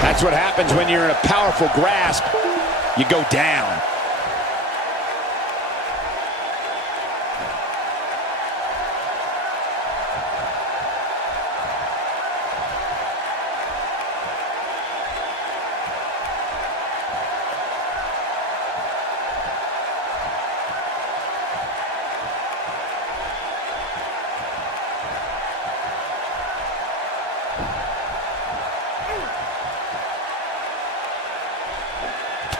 That's what happens when you're in a powerful grasp. You go down.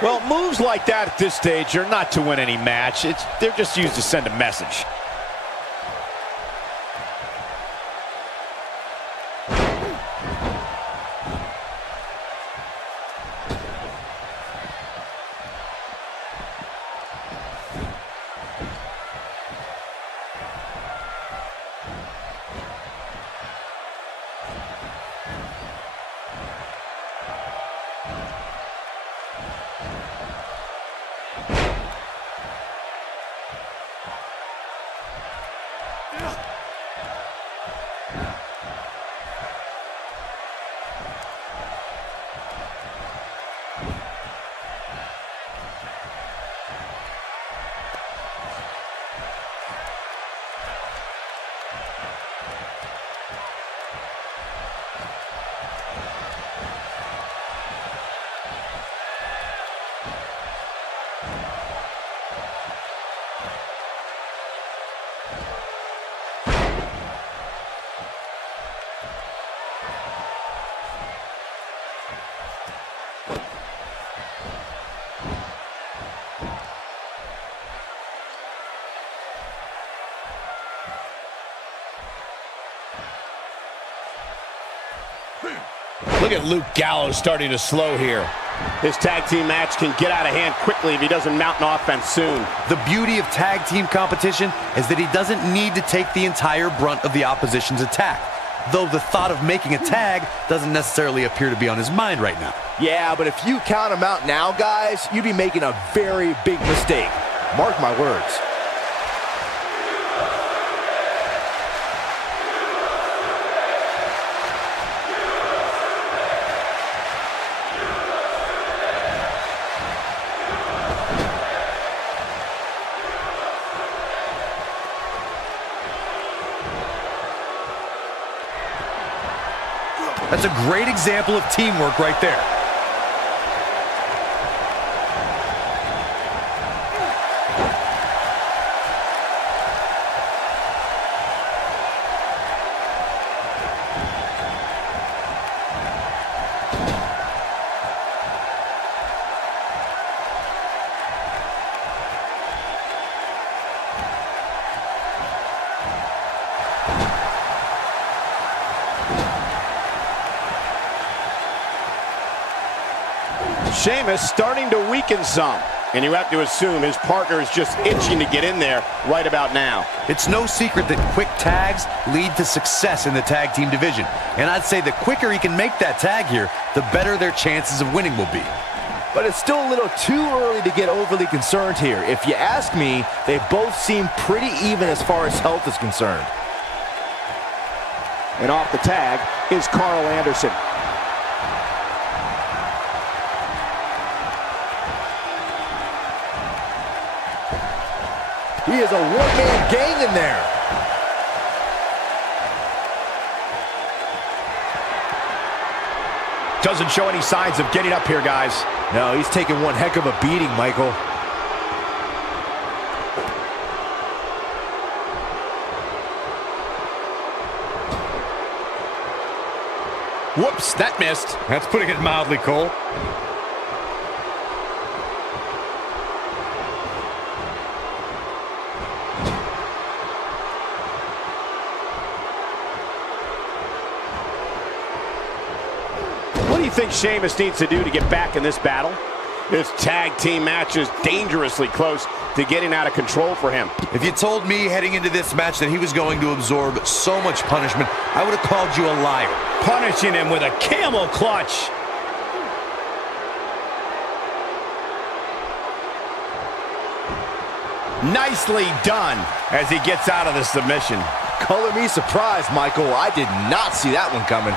Well, moves like that at this stage are not to win any match. They're just used to send a message. Look at Luke Gallows starting to slow here. This tag team match can get out of hand quickly if he doesn't mount an offense soon. The beauty of tag team competition is that he doesn't need to take the entire brunt of the opposition's attack. Though the thought of making a tag doesn't necessarily appear to be on his mind right now. Yeah, but if you count him out now, guys, you'd be making a very big mistake. Mark my words. That's a great example of teamwork right there. Sheamus starting to weaken some, and you have to assume his partner is just itching to get in there right about now. It's no secret that quick tags lead to success in the tag team division, and I'd say the quicker he can make that tag here, the better their chances of winning will be. But it's still a little too early to get overly concerned here. If you ask me, they both seem pretty even as far as health is concerned. And off the tag is Karl Anderson. He is a one-man gang in there. Doesn't show any signs of getting up here, guys. No, he's taking one heck of a beating, Michael. Whoops, that missed. That's putting it mildly, Cole. What do you think Sheamus needs to do to get back in this battle? This tag team match is dangerously close to getting out of control for him. If you told me heading into this match that he was going to absorb so much punishment, I would have called you a liar. Punishing him with a camel clutch. Nicely done as he gets out of the submission. Color me surprised, Michael. I did not see that one coming.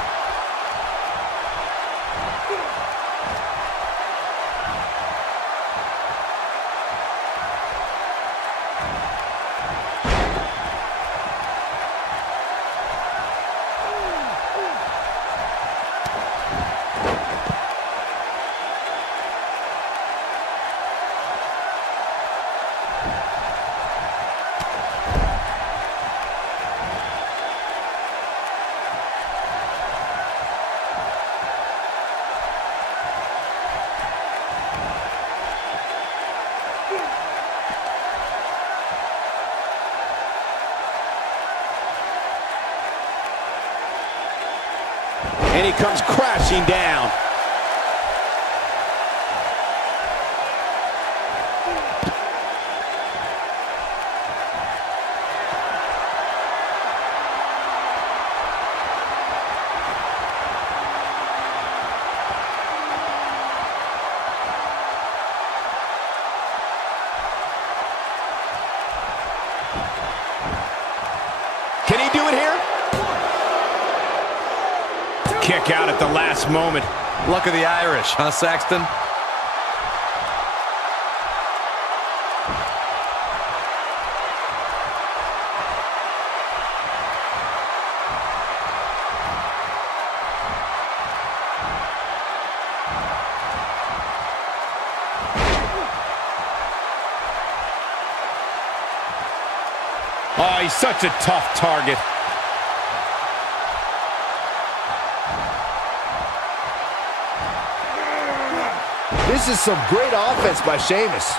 And he comes crashing down. Can he do it here? Kick out at the last moment. Luck of the Irish, huh, Saxton? Oh, he's such a tough target. This is some great offense by Sheamus.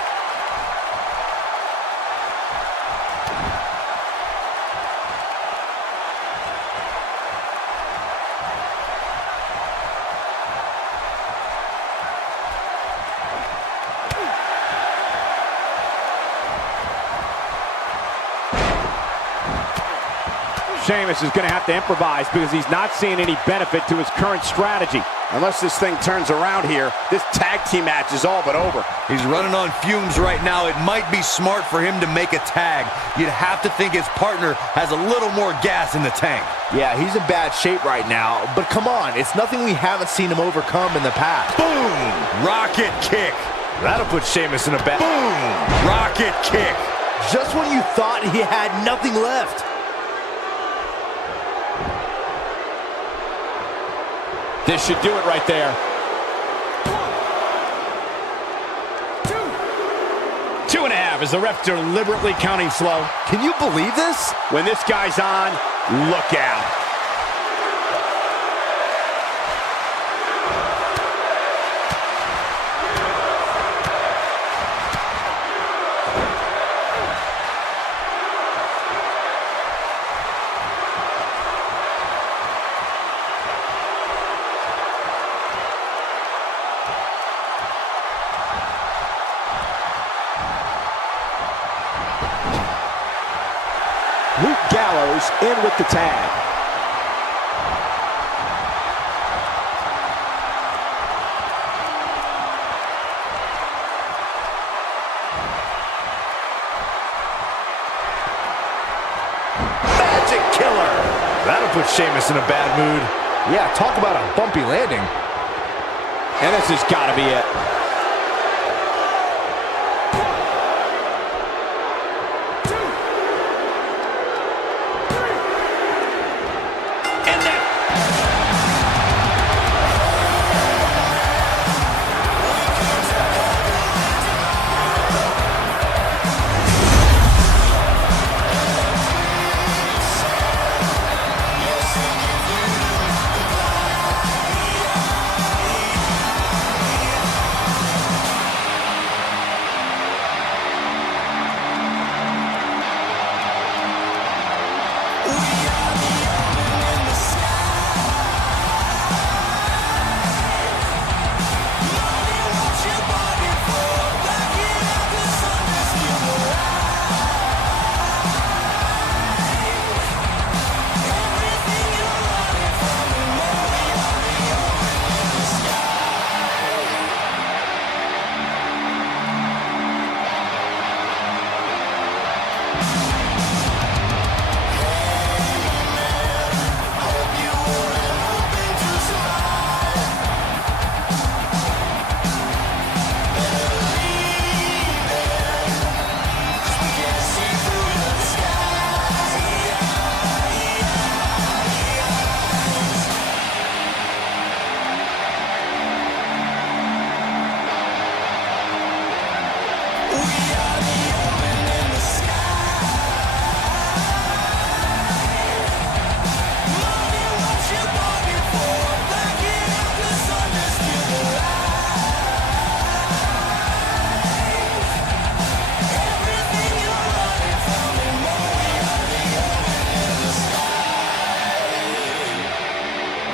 Sheamus is going to have to improvise because he's not seeing any benefit to his current strategy. Unless this thing turns around here, this tag team match is all but over. He's running on fumes right now. It might be smart for him to make a tag. You'd have to think his partner has a little more gas in the tank. Yeah, he's in bad shape right now, but come on, it's nothing we haven't seen him overcome in the past. Boom! Rocket kick. That'll put Sheamus in a bad... Boom! Rocket kick. Just when you thought he had nothing left. This should do it right there. 2.5 as the ref deliberately counting slow. Can you believe this? When this guy's on, look out. Luke Gallows in with the tag. Magic killer. That'll put Sheamus in a bad mood. Yeah, talk about a bumpy landing. And this has got to be it.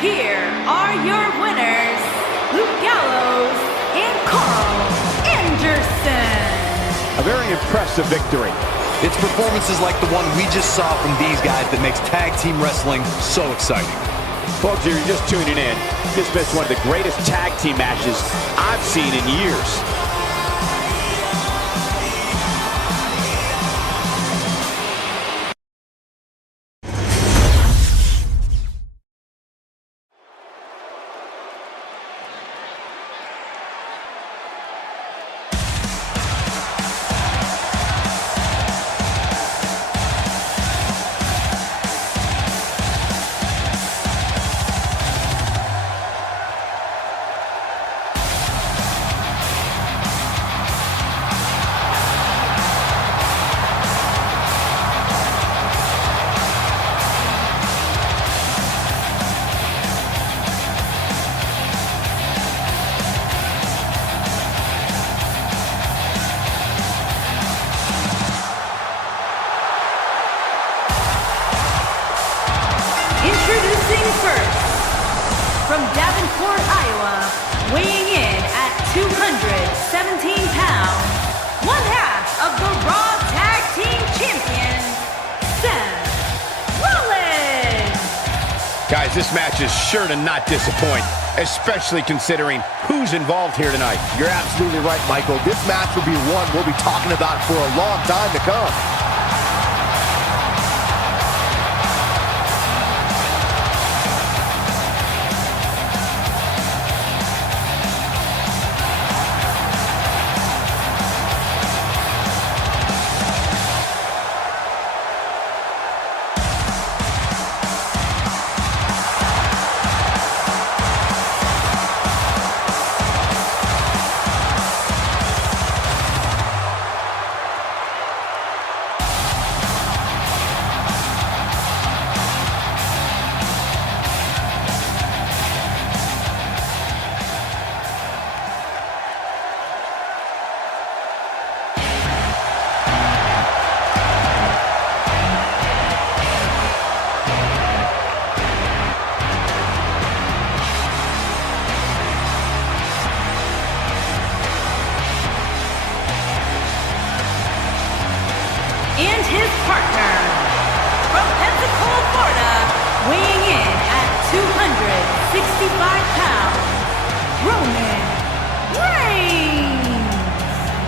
Here are your winners, Luke Gallows and Karl Anderson. A very impressive victory. It's performances like the one we just saw from these guys that makes tag team wrestling so exciting. Folks, if you're just tuning in, just missed one of the greatest tag team matches I've seen in years. Introducing first, from Davenport, Iowa, weighing in at 217 pounds, one half of the Raw Tag Team Champions, Seth Rollins. Guys, this match is sure to not disappoint, especially considering who's involved here tonight. You're absolutely right, Michael. This match will be one we'll be talking about for a long time to come. pounds, Roman Reigns.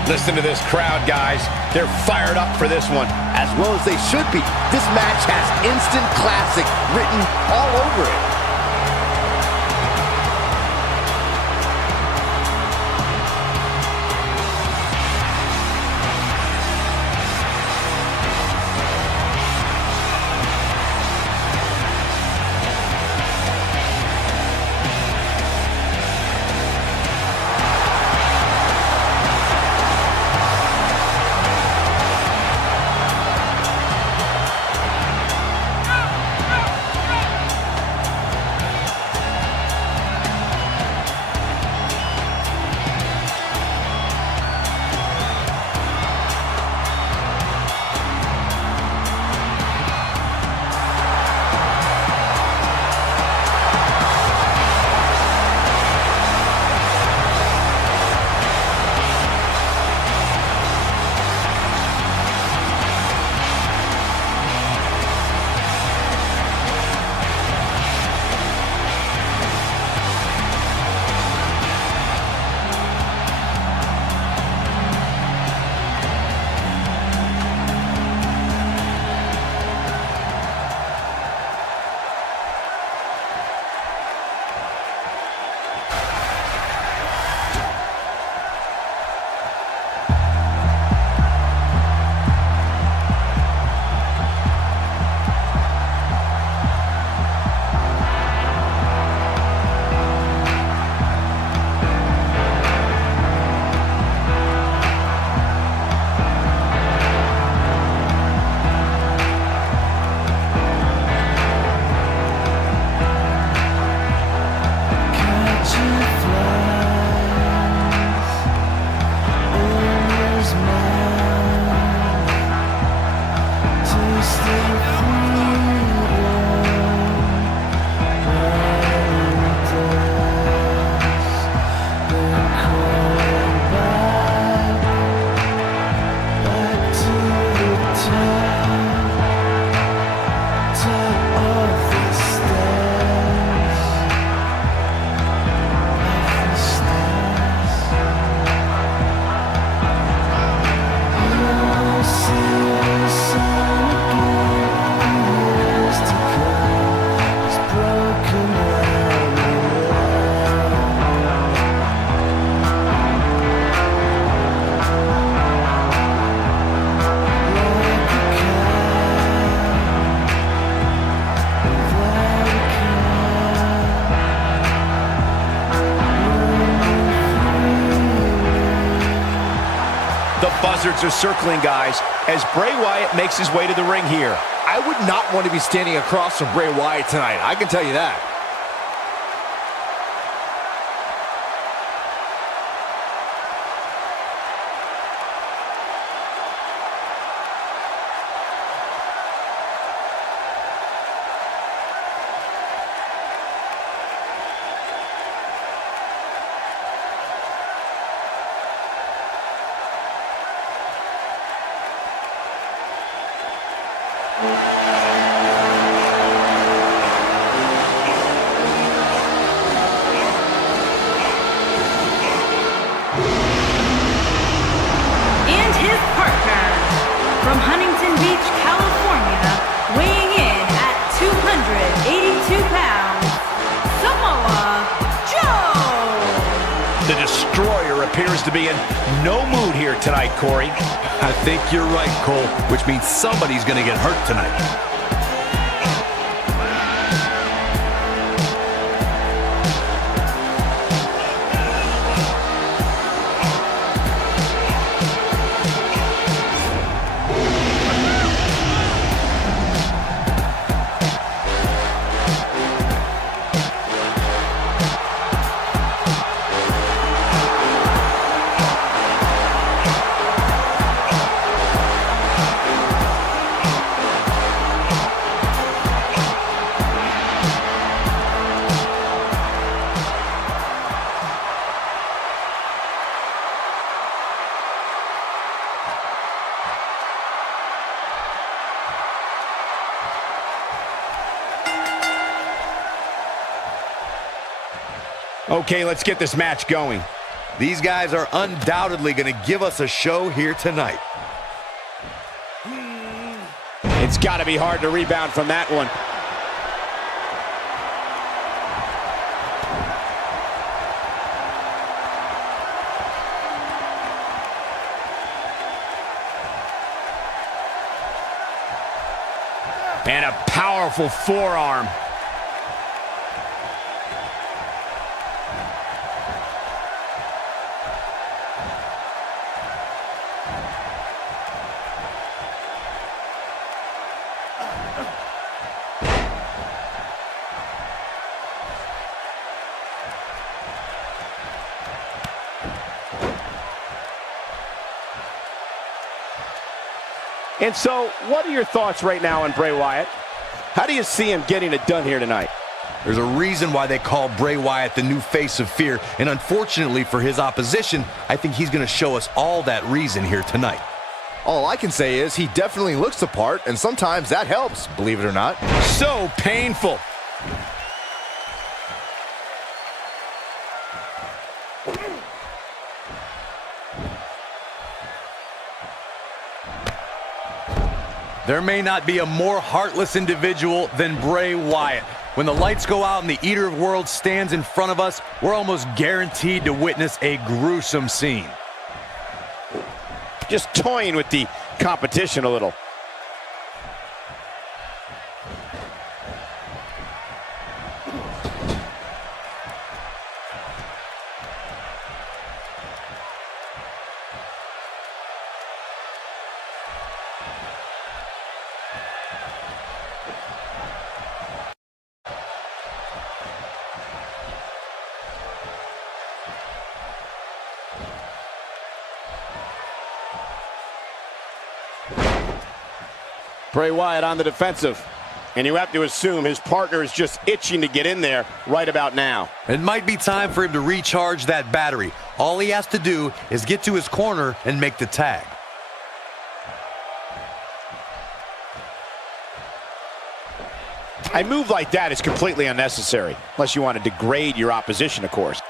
Listen to this crowd, guys. They're fired up for this one. As well as they should be. This match has instant classic written all over it. Buzzards are circling, guys, as Bray Wyatt makes his way to the ring here. I would not want to be standing across from Bray Wyatt tonight. I can tell you that. From Huntington Beach, California, weighing in at 282 pounds, Samoa Joe! The Destroyer appears to be in no mood here tonight, Corey. I think you're right, Cole, which means somebody's going to get hurt tonight. Okay, let's get this match going. These guys are undoubtedly going to give us a show here tonight. It's got to be hard to rebound from that one. And a powerful forearm. And so, what are your thoughts right now on Bray Wyatt? How do you see him getting it done here tonight? There's a reason why they call Bray Wyatt the new face of fear, and unfortunately for his opposition, I think he's going to show us all that reason here tonight. All I can say is he definitely looks the part, and sometimes that helps, believe it or not. So painful. There may not be a more heartless individual than Bray Wyatt. When the lights go out and the Eater of Worlds stands in front of us, we're almost guaranteed to witness a gruesome scene. Just toying with the competition a little. Bray Wyatt on the defensive. And you have to assume his partner is just itching to get in there right about now. It might be time for him to recharge that battery. All he has to do is get to his corner and make the tag. A move like that is completely unnecessary, unless you want to degrade your opposition, of course.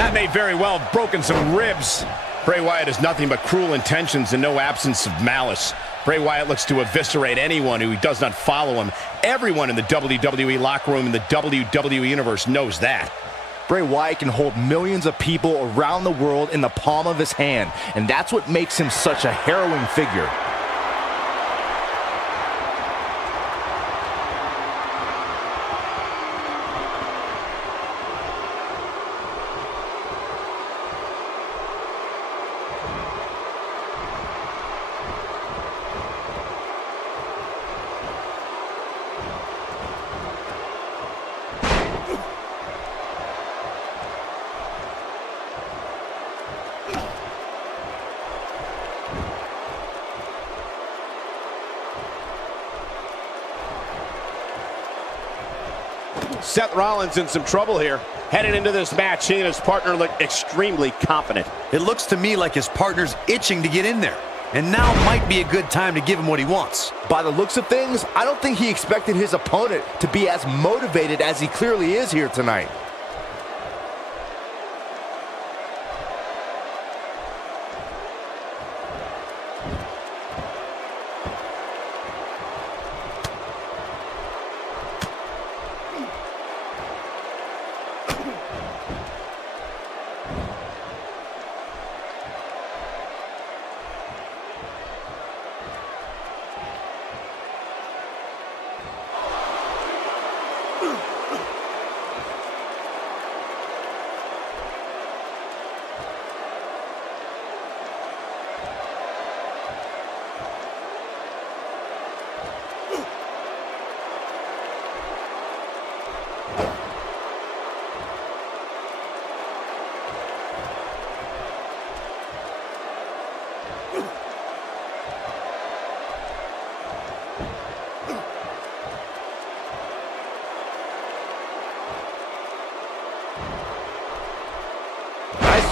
That may very well have broken some ribs. Bray Wyatt has nothing but cruel intentions and no absence of malice. Bray Wyatt looks to eviscerate anyone who does not follow him. Everyone in the WWE locker room in the WWE Universe knows that. Bray Wyatt can hold millions of people around the world in the palm of his hand, and that's what makes him such a harrowing figure. Seth Rollins in some trouble here. Headed into this match, he and his partner look extremely confident. It looks to me like his partner's itching to get in there. And now might be a good time to give him what he wants. By the looks of things, I don't think he expected his opponent to be as motivated as he clearly is here tonight.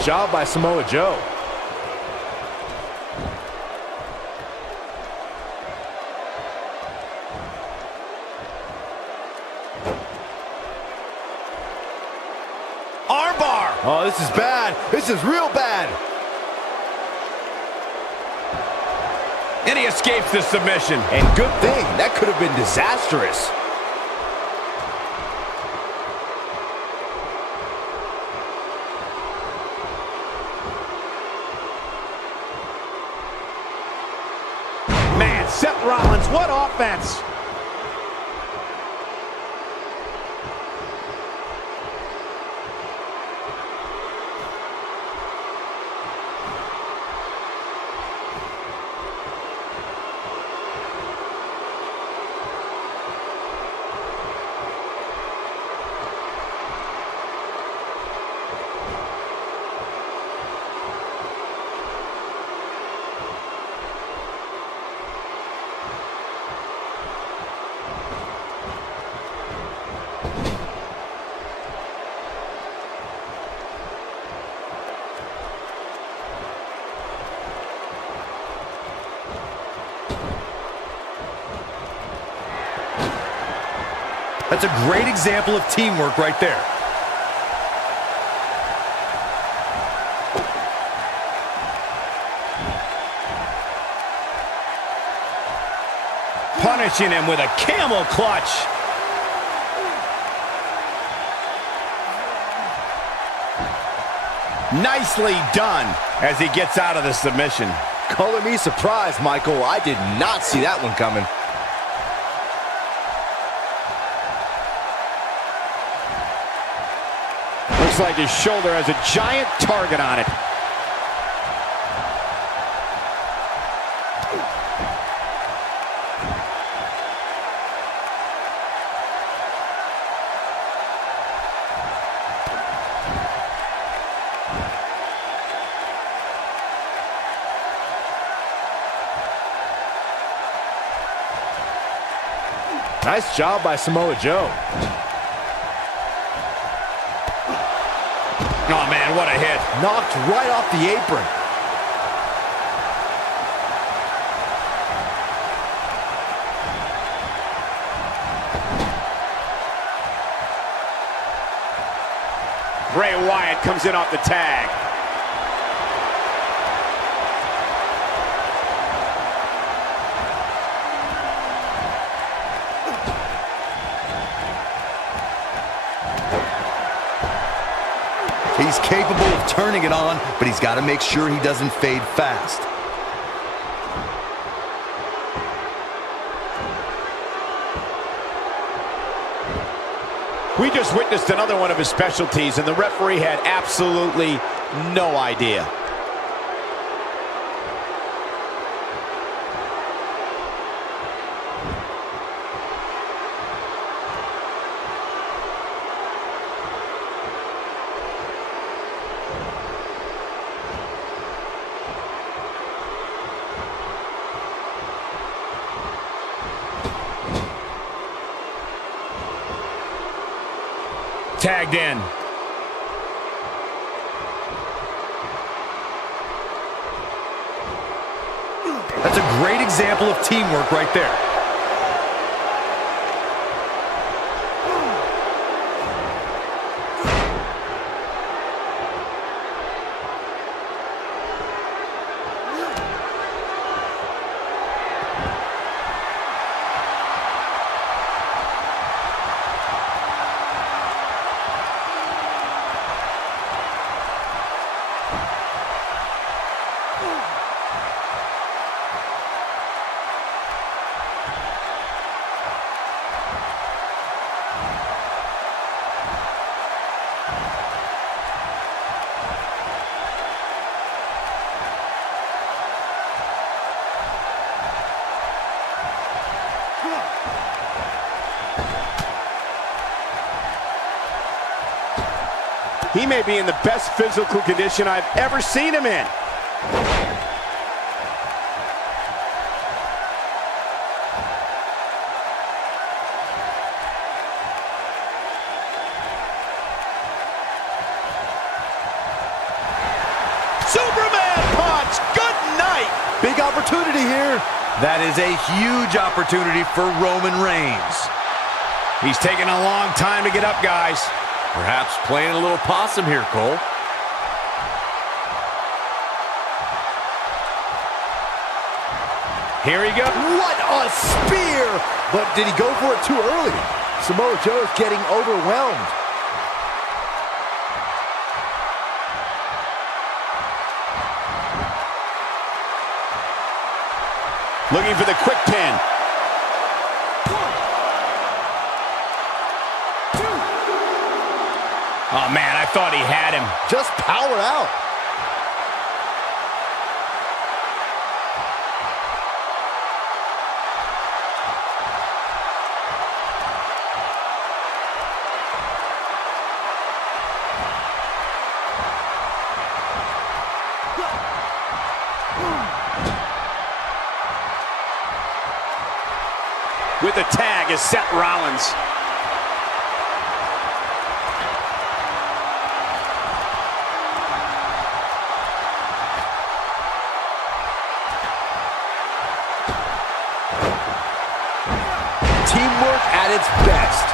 job by Samoa Joe. Armbar. Oh, this is bad. This is real bad. And he escapes the submission. And good thing. That could have been disastrous. Man, Seth Rollins, what offense! That's a great example of teamwork right there. Punishing him with a camel clutch. Nicely done as he gets out of the submission. Color me surprised, Michael. I did not see that one coming. Looks like his shoulder has a giant target on it. Nice job by Samoa Joe. Oh, man, what a hit. Knocked right off the apron. Bray Wyatt comes in off the tag. He's capable of turning it on, but he's got to make sure he doesn't fade fast. We just witnessed another one of his specialties, and the referee had absolutely no idea. Tagged in. That's a great example of teamwork right there. He may be in the best physical condition I've ever seen him in. Superman punch. Good night. Big opportunity here. That is a huge opportunity for Roman Reigns. He's taking a long time to get up, guys. Perhaps playing a little possum here, Cole. Here he goes. What a spear! But did he go for it too early? Samoa Joe is getting overwhelmed. Looking for the quick pin. Oh, man, I thought he had him. Just powered out. With the tag is Seth Rollins. Teamwork at its best.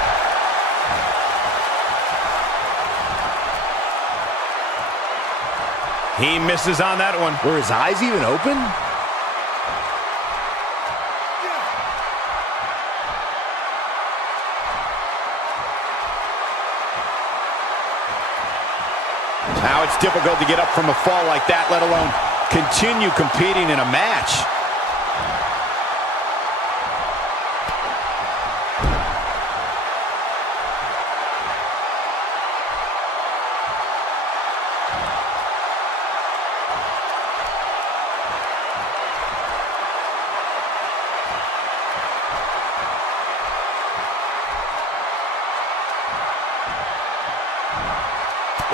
He misses on that one. Were his eyes even open? Now it's difficult to get up from a fall like that, let alone continue competing in a match.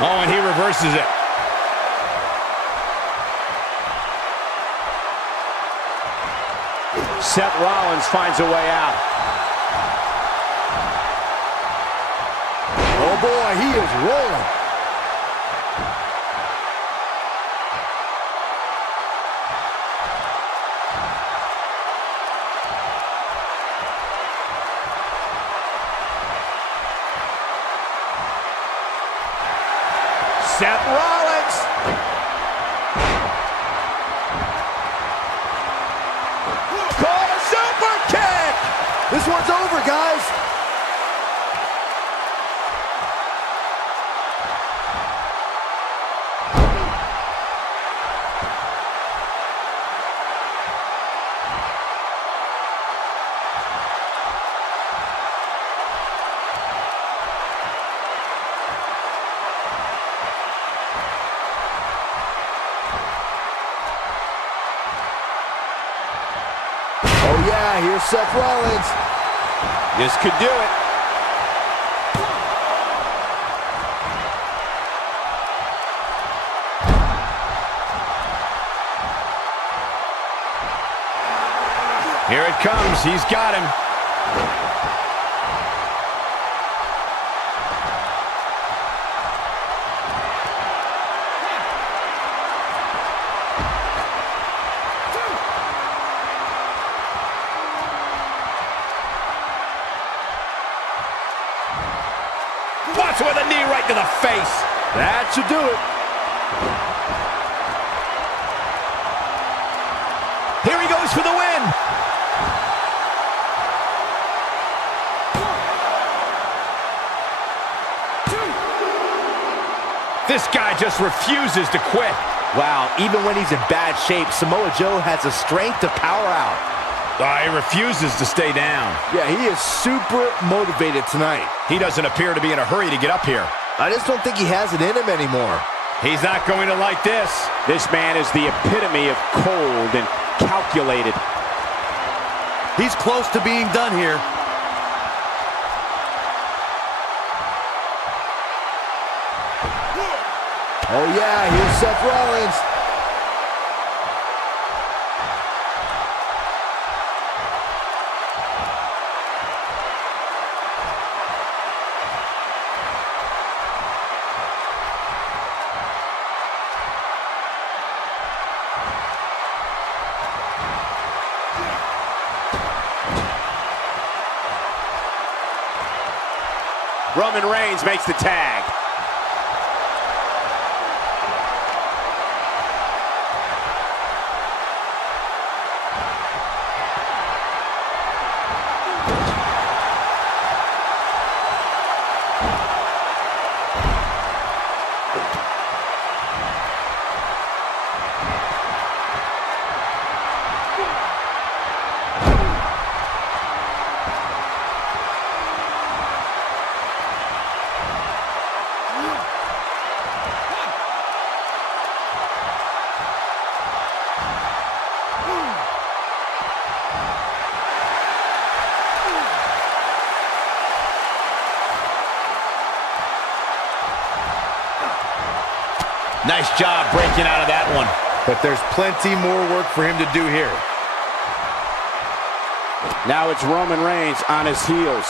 Oh, and he reverses it. Seth Rollins finds a way out. Oh boy, he is rolling. Seth Rollins. Call a super kick. This one's over, guys. Oh yeah, here's Seth Rollins. This could do it. Here it comes. He's got him. Watch with a knee right to the face. That should do it. Here he goes for the win. This guy just refuses to quit. Wow, even when he's in bad shape, Samoa Joe has the strength to power out. He refuses to stay down. Yeah, he is super motivated tonight. He doesn't appear to be in a hurry to get up here. I just don't think he has it in him anymore. He's not going to like this. This man is the epitome of cold and calculated. He's close to being done here. Oh yeah, here's Seth Rollins. Roman Reigns makes the tag. Nice job breaking out of that one. But there's plenty more work for him to do here. Now it's Roman Reigns on his heels.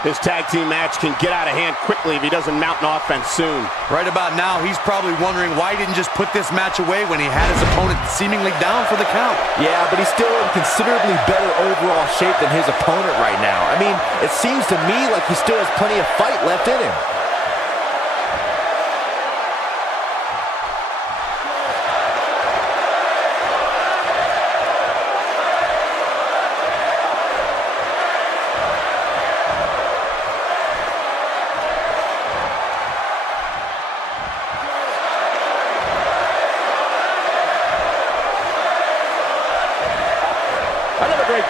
This tag team match can get out of hand quickly if he doesn't mount an offense soon. Right about now, he's probably wondering why he didn't just put this match away when he had his opponent seemingly down for the count. Yeah, but he's still in considerably better overall shape than his opponent right now. I mean, it seems to me like he still has plenty of fight left in him.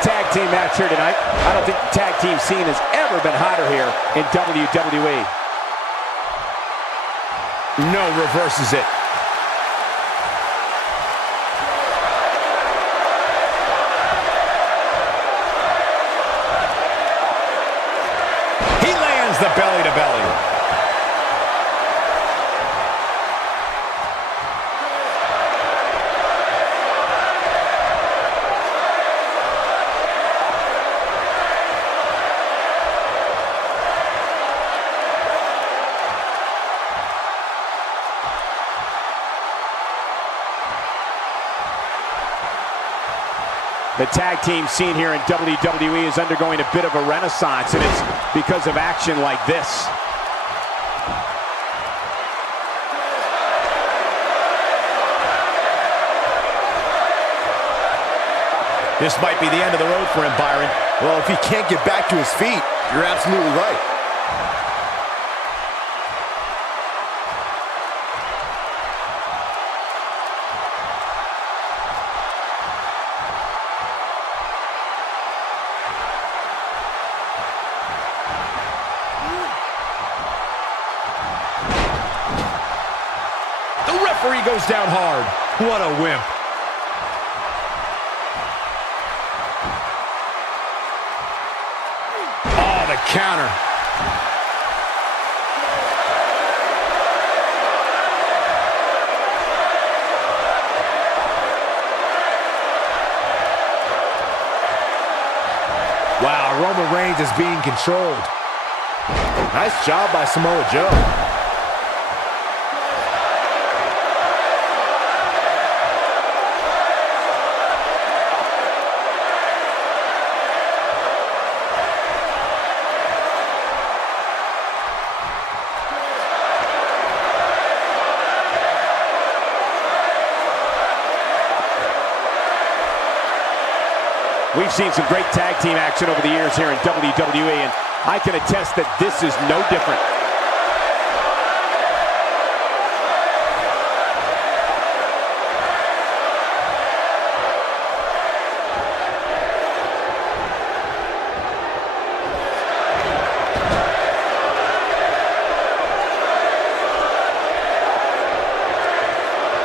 Tag team match here tonight. I don't think the tag team scene has ever been hotter here in WWE. No, reverses it. He lands the belly to belly. The tag team scene here in WWE is undergoing a bit of a renaissance, and it's because of action like this. This might be the end of the road for him, Byron. Well, if he can't get back to his feet, you're absolutely right. He goes down hard. What a wimp. Oh, the counter. Wow, Roman Reigns is being controlled. Nice job by Samoa Joe. We've seen some great tag team action over the years here in WWE, and I can attest that this is no different.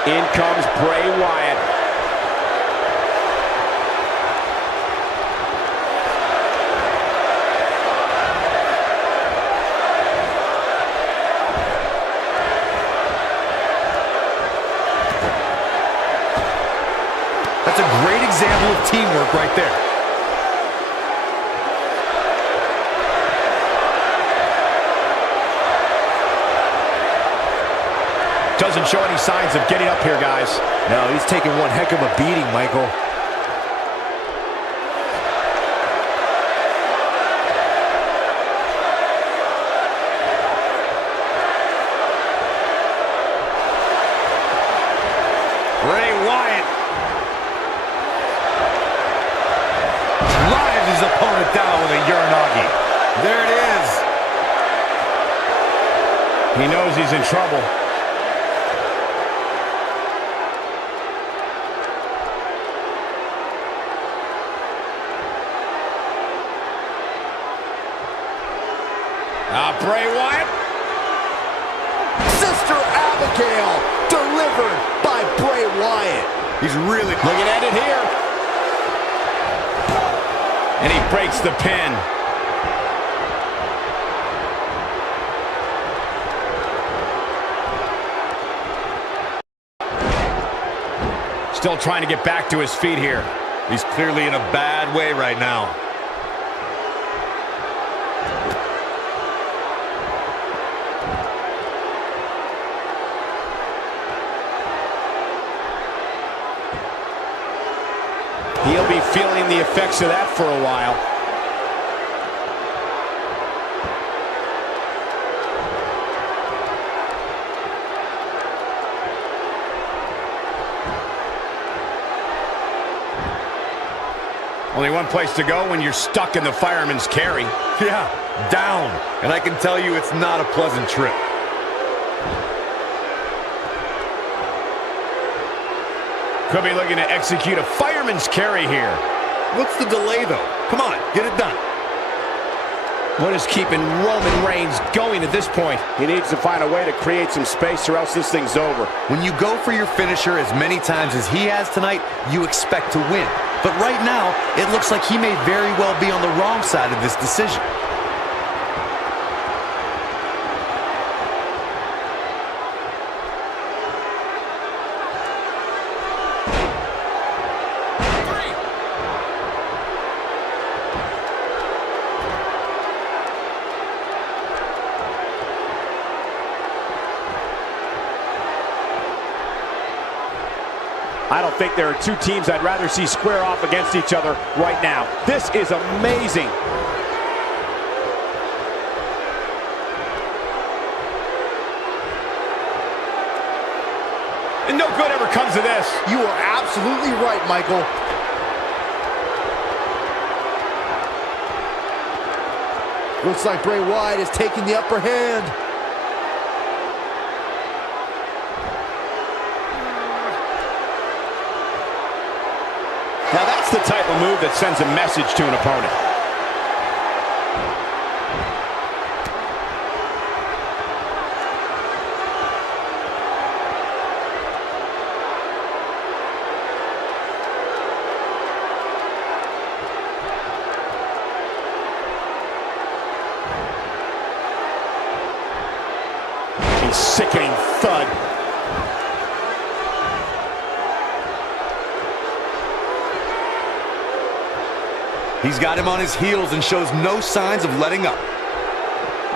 In comes Bray Wyatt. That's a great example of teamwork right there. Doesn't show any signs of getting up here, guys. No, he's taking one heck of a beating, Michael. He knows he's in trouble. Bray Wyatt. Sister Abigail delivered by Bray Wyatt. He's really looking at it here. And he breaks the pin. Still trying to get back to his feet here. He's clearly in a bad way right now. He'll be feeling the effects of that for a while. Only one place to go when you're stuck in the fireman's carry. Yeah, down. And I can tell you it's not a pleasant trip. Could be looking to execute a fireman's carry here. What's the delay, though? Come on, get it done. What is keeping Roman Reigns going at this point? He needs to find a way to create some space or else this thing's over. When you go for your finisher as many times as he has tonight, you expect to win. But right now, it looks like he may very well be on the wrong side of this decision. I don't think there are two teams I'd rather see square off against each other right now. This is amazing. And no good ever comes of this. You are absolutely right, Michael. Looks like Bray Wyatt is taking the upper hand. Now that's the type of move that sends a message to an opponent. A sickening thud. He's got him on his heels and shows no signs of letting up.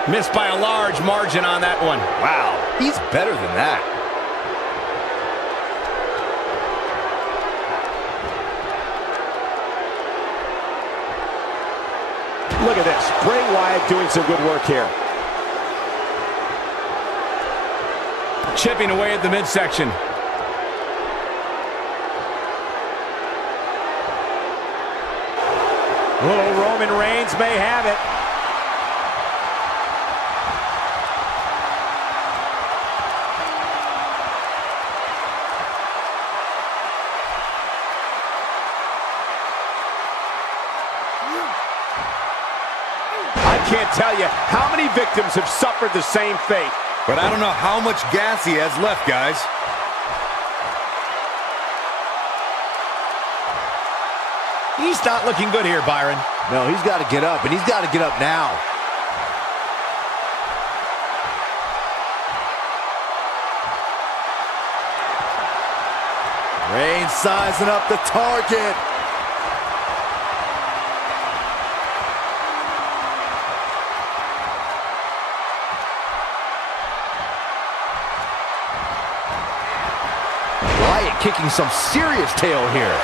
Missed by a large margin on that one. Wow, he's better than that. Look at this. Bray Wyatt doing some good work here. Chipping away at the midsection. Oh, Roman Reigns may have it. I can't tell you how many victims have suffered the same fate. But I don't know how much gas he has left, guys. He's not looking good here, Byron. No, he's got to get up, and he's got to get up now. Reigns sizing up the target. Wyatt kicking some serious tail here.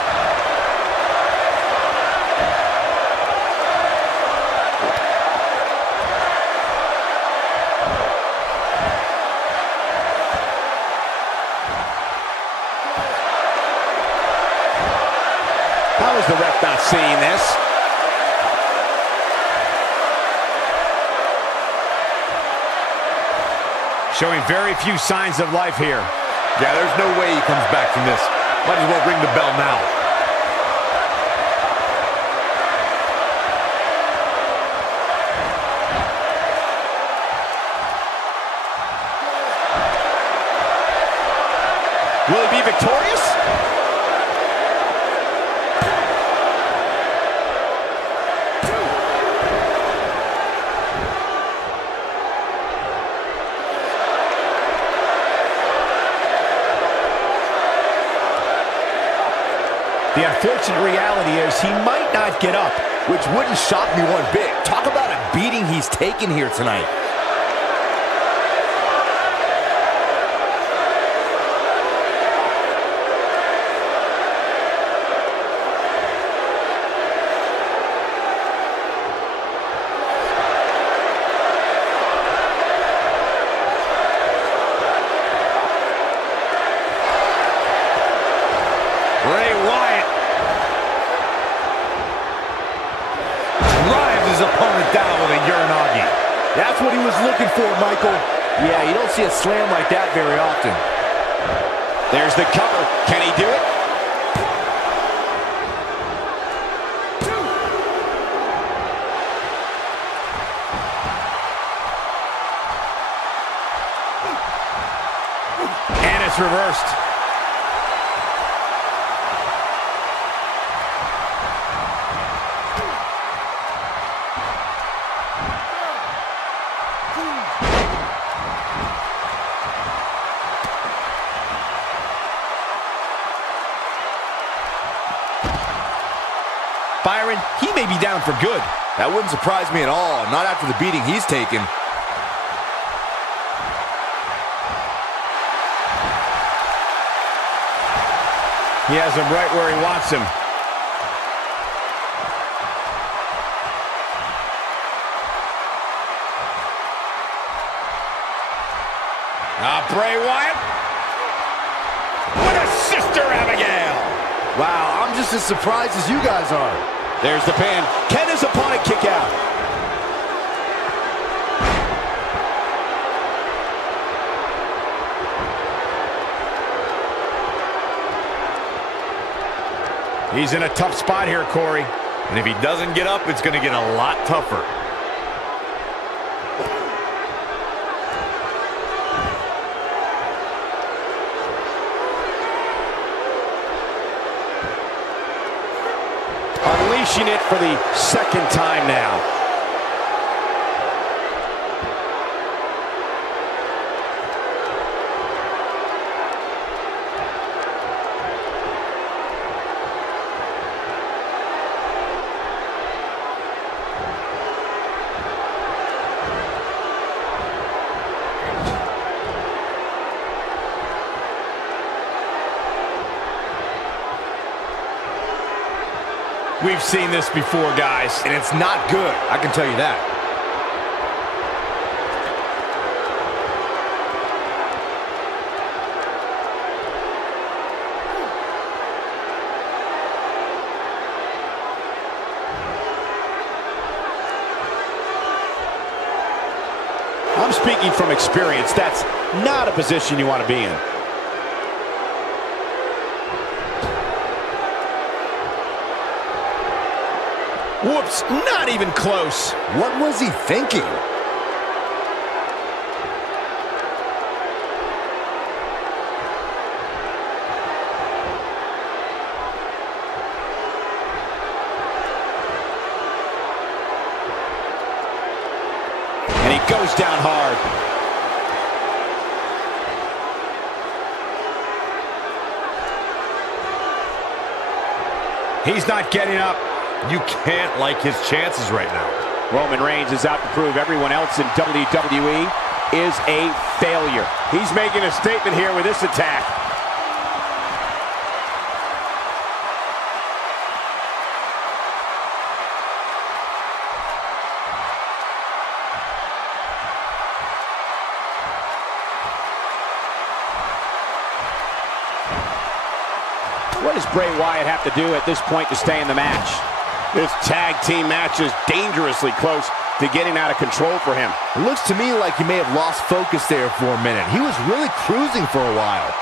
How is the ref not seeing this? showing very few signs of life here. Yeah, there's no way he comes back from this. Might as well ring the bell now. Will he be victorious? The unfortunate reality is he might not get up. Which wouldn't shock me one bit. Talk about a beating he's taken here tonight. Bray Wyatt drives his opponent down with a Uranagi. That's what he was looking for, Michael. Yeah, you don't see a slam like that very often. There's the cover. Can he do it? And it's reversed. Byron, he may be down for good. That wouldn't surprise me at all, not after the beating he's taken. He has him right where he wants him. Bray Wyatt. What a sister, Abigail. Wow, I'm just as surprised as you guys are. There's the pin. Can his opponent kick out? He's in a tough spot here, Corey. And if he doesn't get up, it's going to get a lot tougher. Unleashing it for the second time now. We've seen this before, guys. And it's not good, I can tell you that. I'm speaking from experience. That's not a position you want to be in. Whoops, not even close. What was he thinking? And he goes down hard. He's not getting up. You can't like his chances right now. Roman Reigns is out to prove everyone else in WWE is a failure. He's making a statement here with this attack. What does Bray Wyatt have to do at this point to stay in the match? This tag team match is dangerously close. to getting out of control for him. It looks to me like he may have lost focus there for a minute. He was really cruising for a while.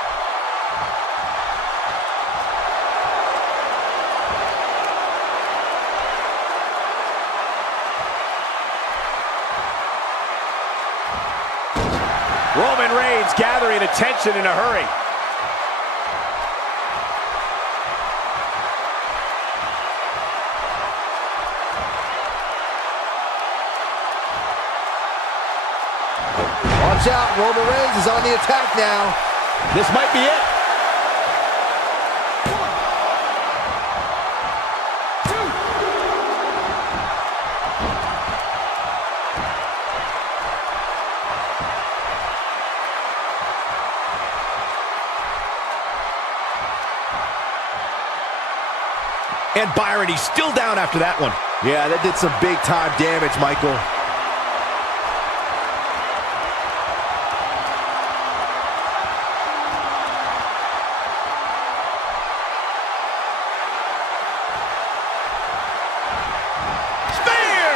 Roman Reigns gathering attention in a hurry. Watch out, Roman Reigns is on the attack now. This might be it. And Byron, he's still down after that one. Yeah, that did some big time damage, Michael. Spear!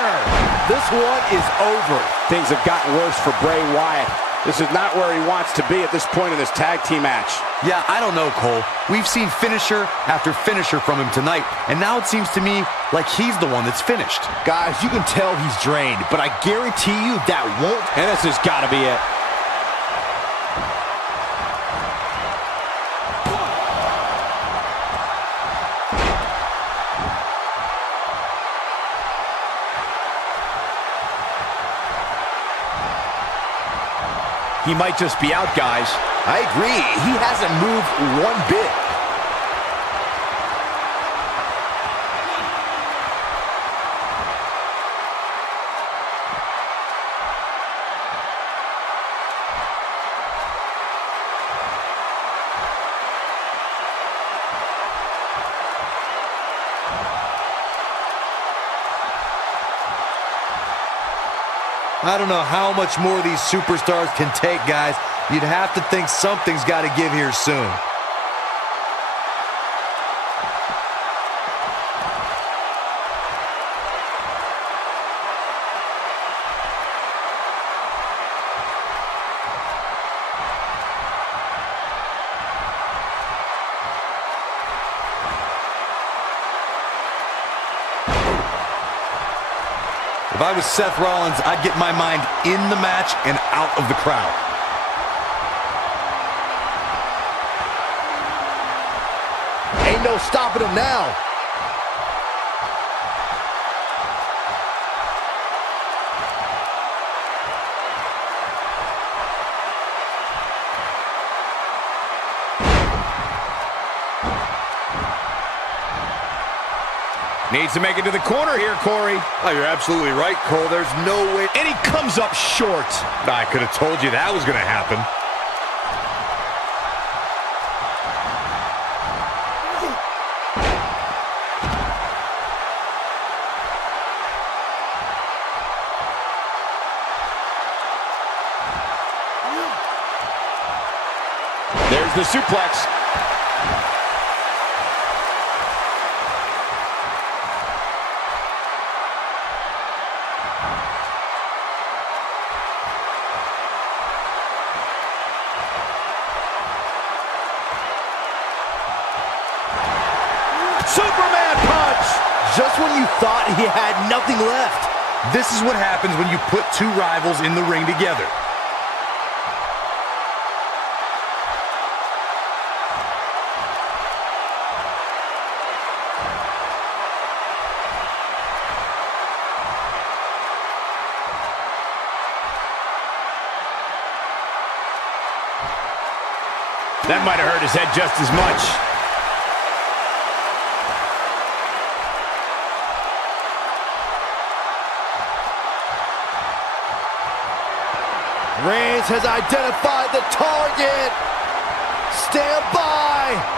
This one is over. Things have gotten worse for Bray Wyatt. This is not where he wants to be at this point in this tag team match. Yeah, I don't know, Cole. We've seen finisher after finisher from him tonight, and now it seems to me like he's the one that's finished. Guys, you can tell he's drained, but I guarantee you that won't. And this has got to be it. He might just be out, guys. I agree. He hasn't moved one bit. I don't know how much more these superstars can take, guys. You'd have to think something's got to give here soon. If I was Seth Rollins, I'd get my mind in the match and out of the crowd. Ain't no stopping him now. Needs to make it to the corner here, Corey. Oh, you're absolutely right, Cole. There's no way. And he comes up short. I could have told you that was going to happen. There's the suplex. Superman punch! Just when you thought he had nothing left. This is what happens when you put two rivals in the ring together. That might have hurt his head just as much. Reigns has identified the target. Stand by.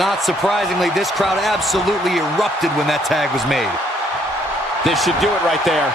Not surprisingly, this crowd absolutely erupted when that tag was made. This should do it right there.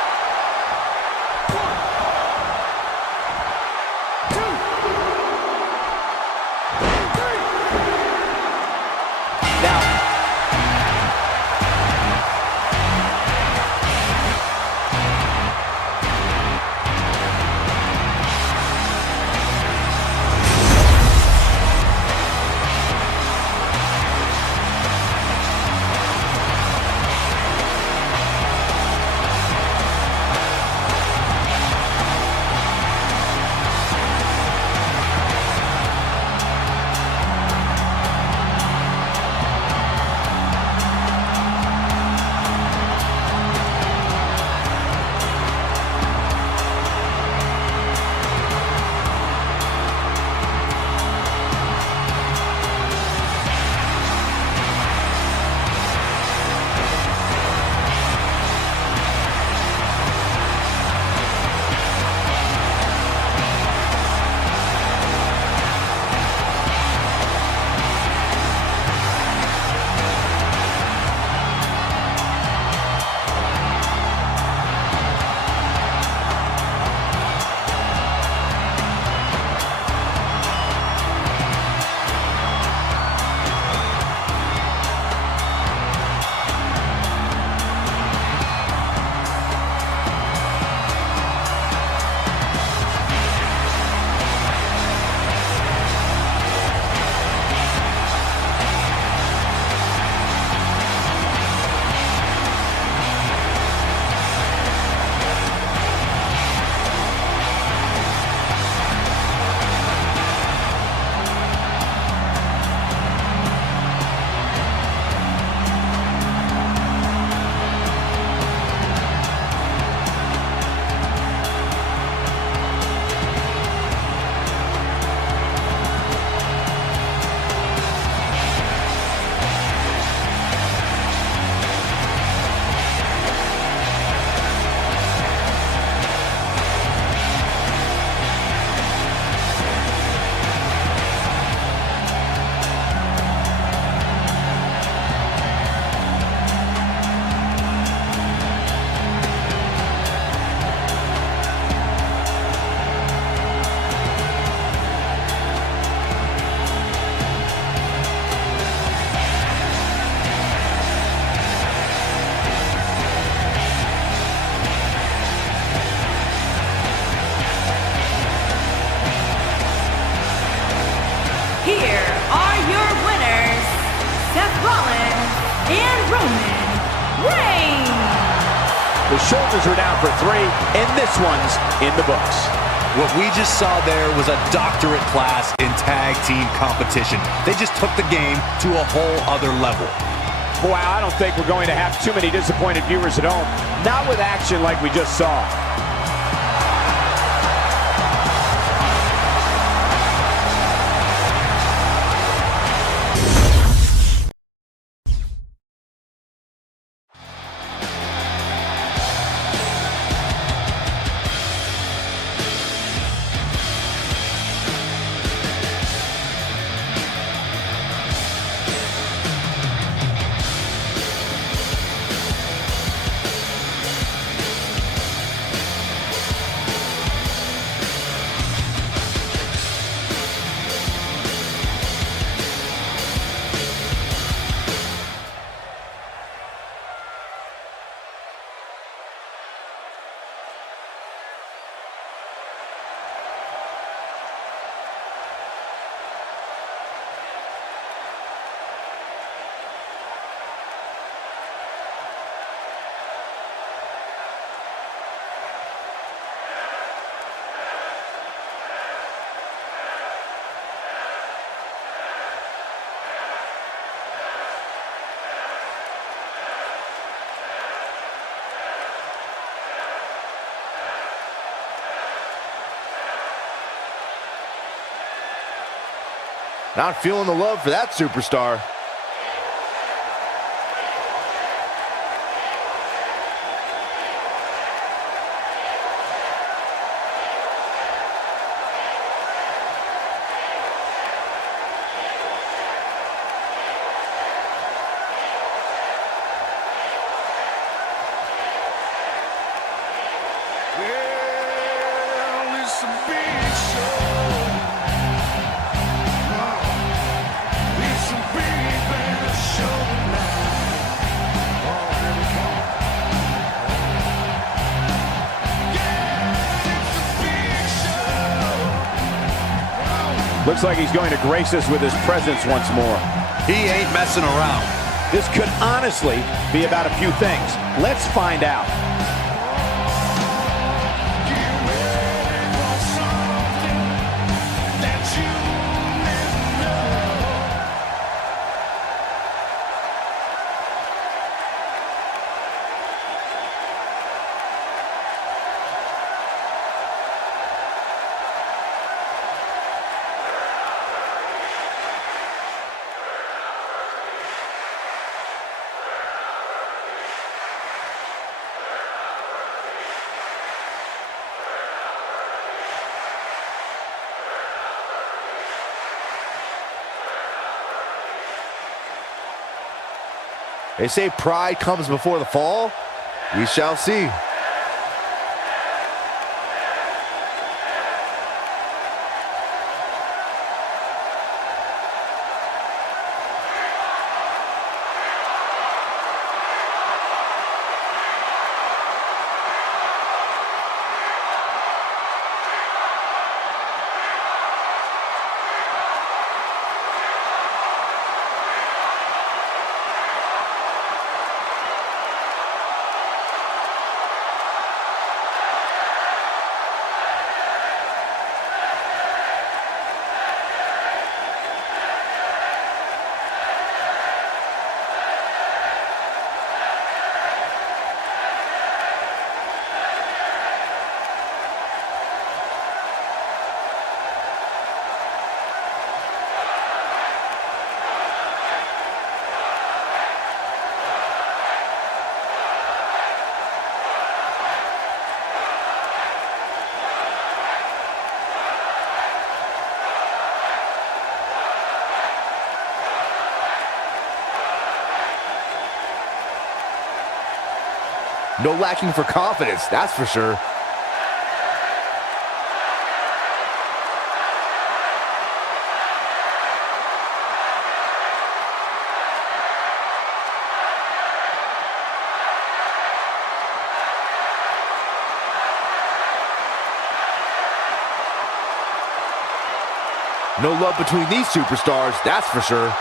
The shoulders are down for 3, and this one's in the books. What we just saw there was a doctorate class in tag team competition. They just took the game to a whole other level. Wow, I don't think we're going to have too many disappointed viewers at home. Not with action like we just saw. Not feeling the love for that superstar. Looks like he's going to grace us with his presence once more. He ain't messing around. This could honestly be about a few things. Let's find out. They say pride comes before the fall. We shall see. No lacking for confidence, that's for sure. No love between these superstars, that's for sure.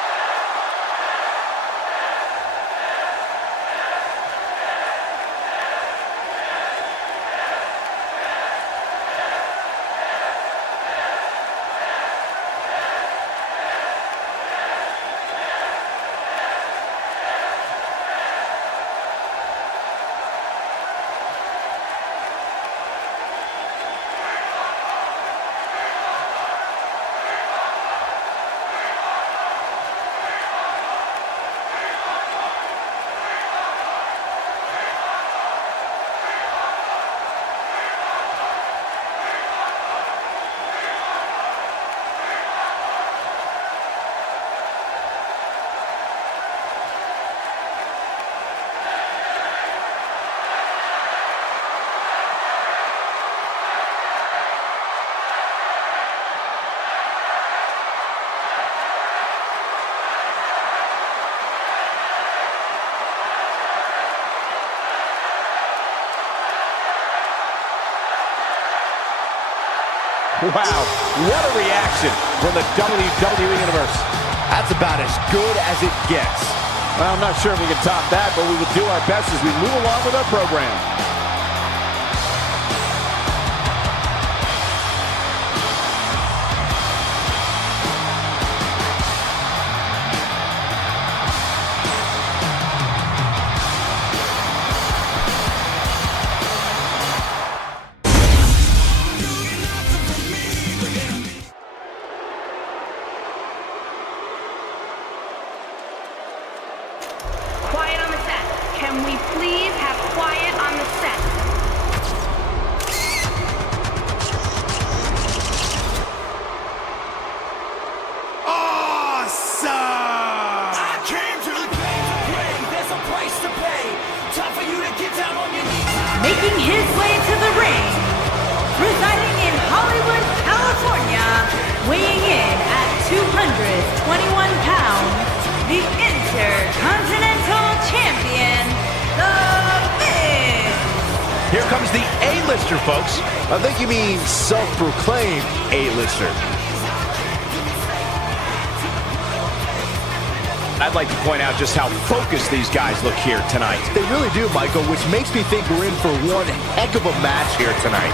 Wow, what a reaction from the WWE Universe. That's about as good as it gets. Well, I'm not sure if we can top that, but we will do our best as we move along with our program. Quiet on the set. Can we please have quiet on the set? Awesome! I came to the game to play. There's a price to pay. Time for you to get down on your knees. Making his way to the ring, residing in Hollywood, California, weighing in at 221 pounds, the Intercontinental Champion, The Miz. Here comes the A-lister, folks. I think you mean self-proclaimed A-lister. I'd like to point out just how focused these guys look here tonight. They really do, Michael, which makes me think we're in for one heck of a match here tonight.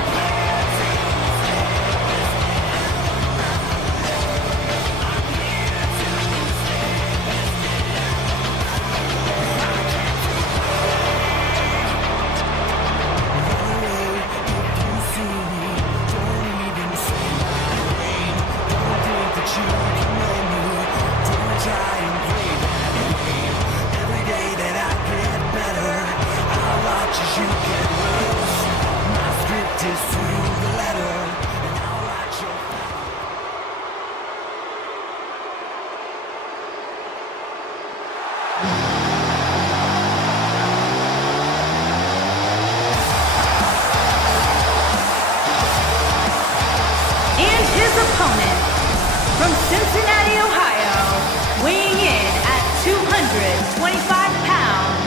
From Cincinnati, Ohio, weighing in at 225 pounds,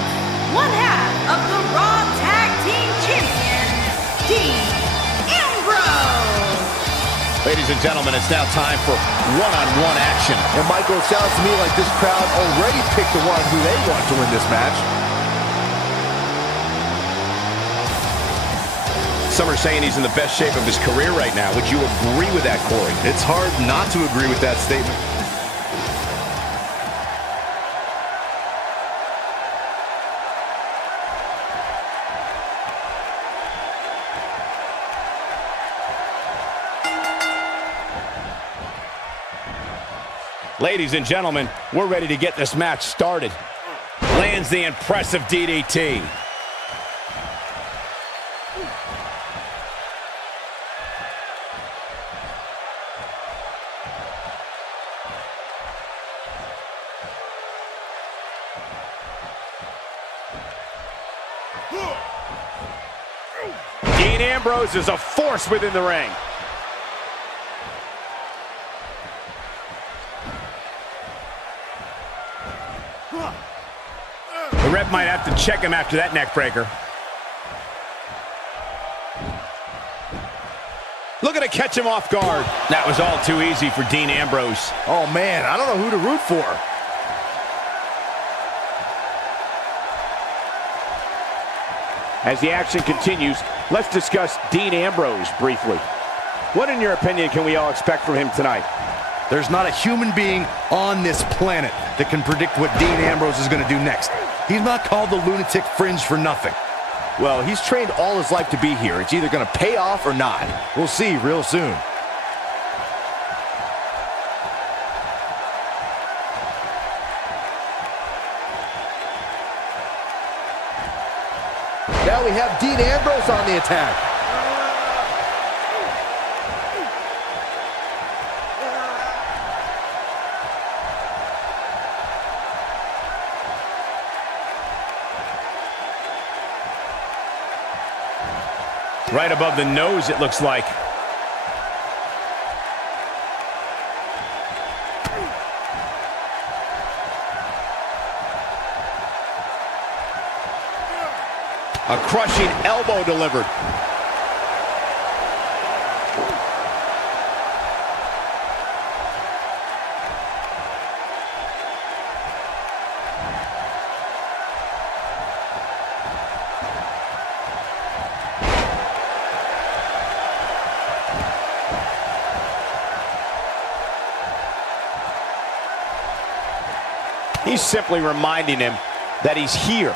one half of the Raw Tag Team Champions, Dean Ambrose. Ladies and gentlemen, it's now time for one-on-one action. And Michael, it sounds to me like this crowd already picked the one who they want to win this match. Some are saying he's in the best shape of his career right now. Would you agree with that, Corey? It's hard not to agree with that statement. Ladies and gentlemen, we're ready to get this match started. Lands the impressive DDT. Dean Ambrose is a force within the ring. The ref might have to check him after that neck breaker. Looking to catch him off guard. That was all too easy for Dean Ambrose. Oh man, I don't know who to root for. As the action continues, let's discuss Dean Ambrose briefly. What, in your opinion, can we all expect from him tonight? There's not a human being on this planet that can predict what Dean Ambrose is going to do next. He's not called the lunatic fringe for nothing. Well, he's trained all his life to be here. It's either going to pay off or not. We'll see real soon. Now we have Dean Ambrose on the attack. Right above the nose, it looks like. A crushing elbow delivered. He's simply reminding him that he's here.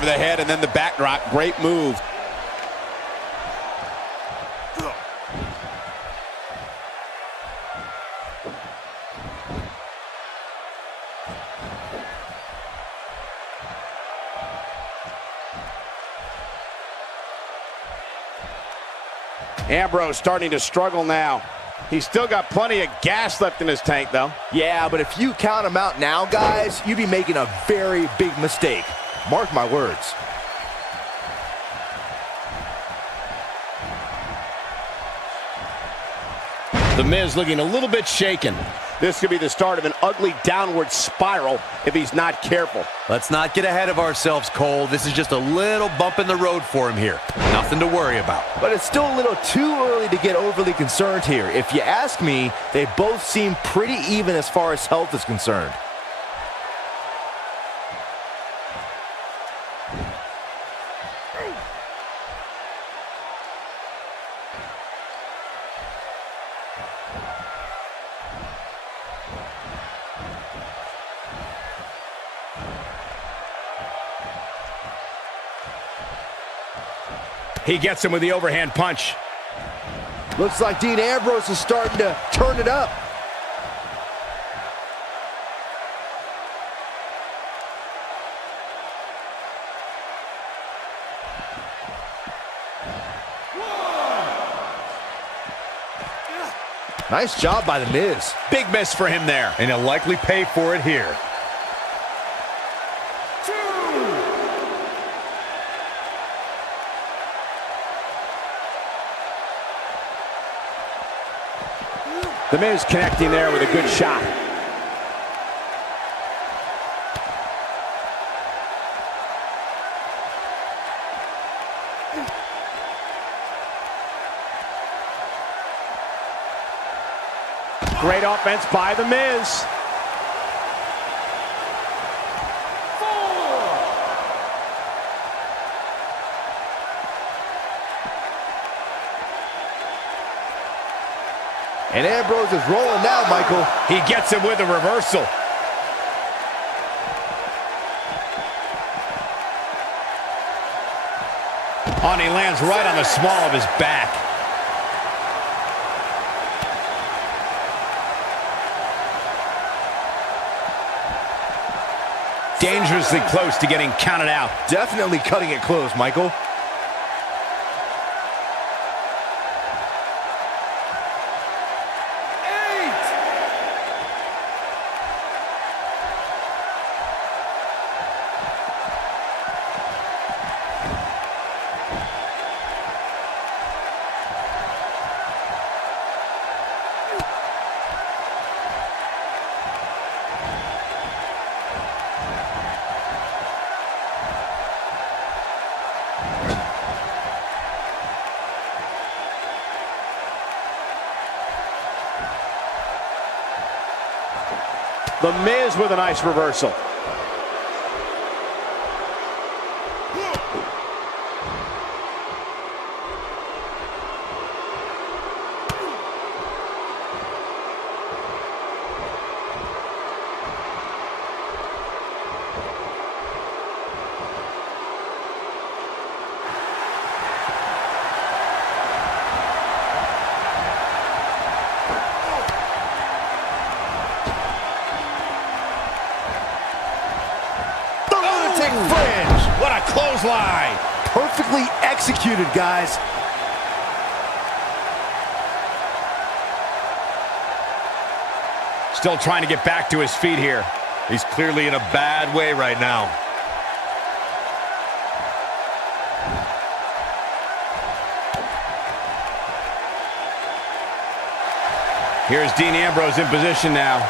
over the head and then the backdrop. Great move. Ambrose starting to struggle now. He's still got plenty of gas left in his tank, though. Yeah, but if you count him out now, guys, you'd be making a very big mistake. Mark my words. The Miz looking a little bit shaken. This could be the start of an ugly downward spiral if he's not careful. Let's not get ahead of ourselves, Cole. This is just a little bump in the road for him here. Nothing to worry about. But it's still a little too early to get overly concerned here. If you ask me, they both seem pretty even as far as health is concerned. He gets him with the overhand punch. Looks like Dean Ambrose is starting to turn it up. Nice job by The Miz. Big miss for him there. And he'll likely pay for it here. The Miz connecting there with a good shot. Great offense by The Miz. And Ambrose is rolling now, Michael. He gets him with a reversal. Oh, and he lands right on the small of his back. Dangerously close to getting counted out. Definitely cutting it close, Michael. The Miz with a nice reversal. What a clothesline! Perfectly executed, guys. Still trying to get back to his feet here. He's clearly in a bad way right now. Here's Dean Ambrose in position now.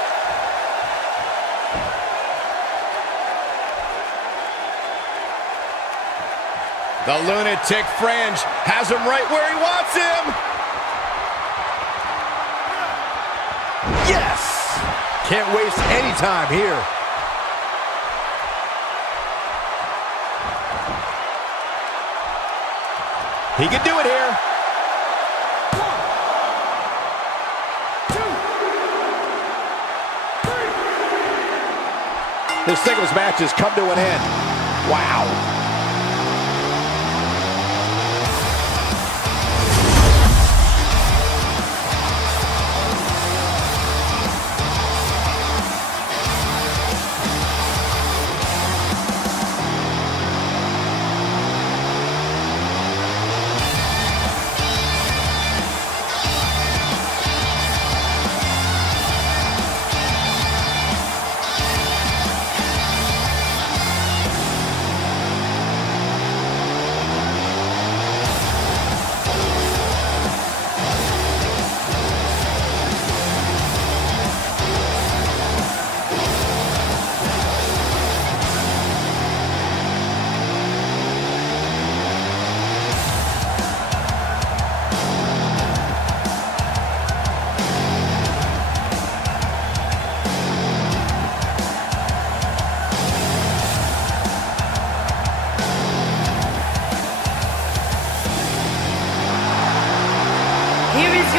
The lunatic fringe has him right where he wants him. Yes! Can't waste any time here. He can do it here. 1, 2, 3. This singles match has come to an end. Wow.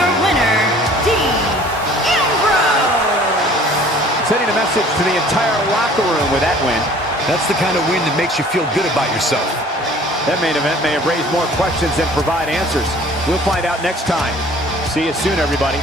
your winner, Dean Ambrose. Sending a message to the entire locker room with that win. That's the kind of win that makes you feel good about yourself. That main event may have raised more questions than provide answers. We'll find out next time. See you soon, everybody.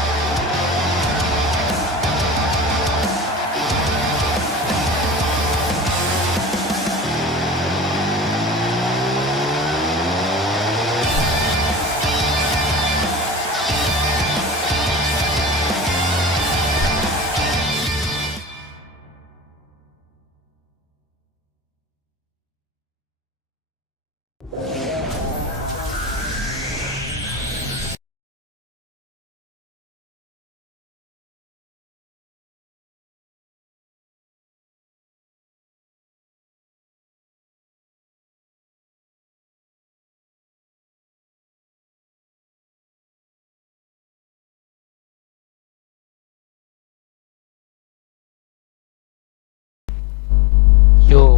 Yo.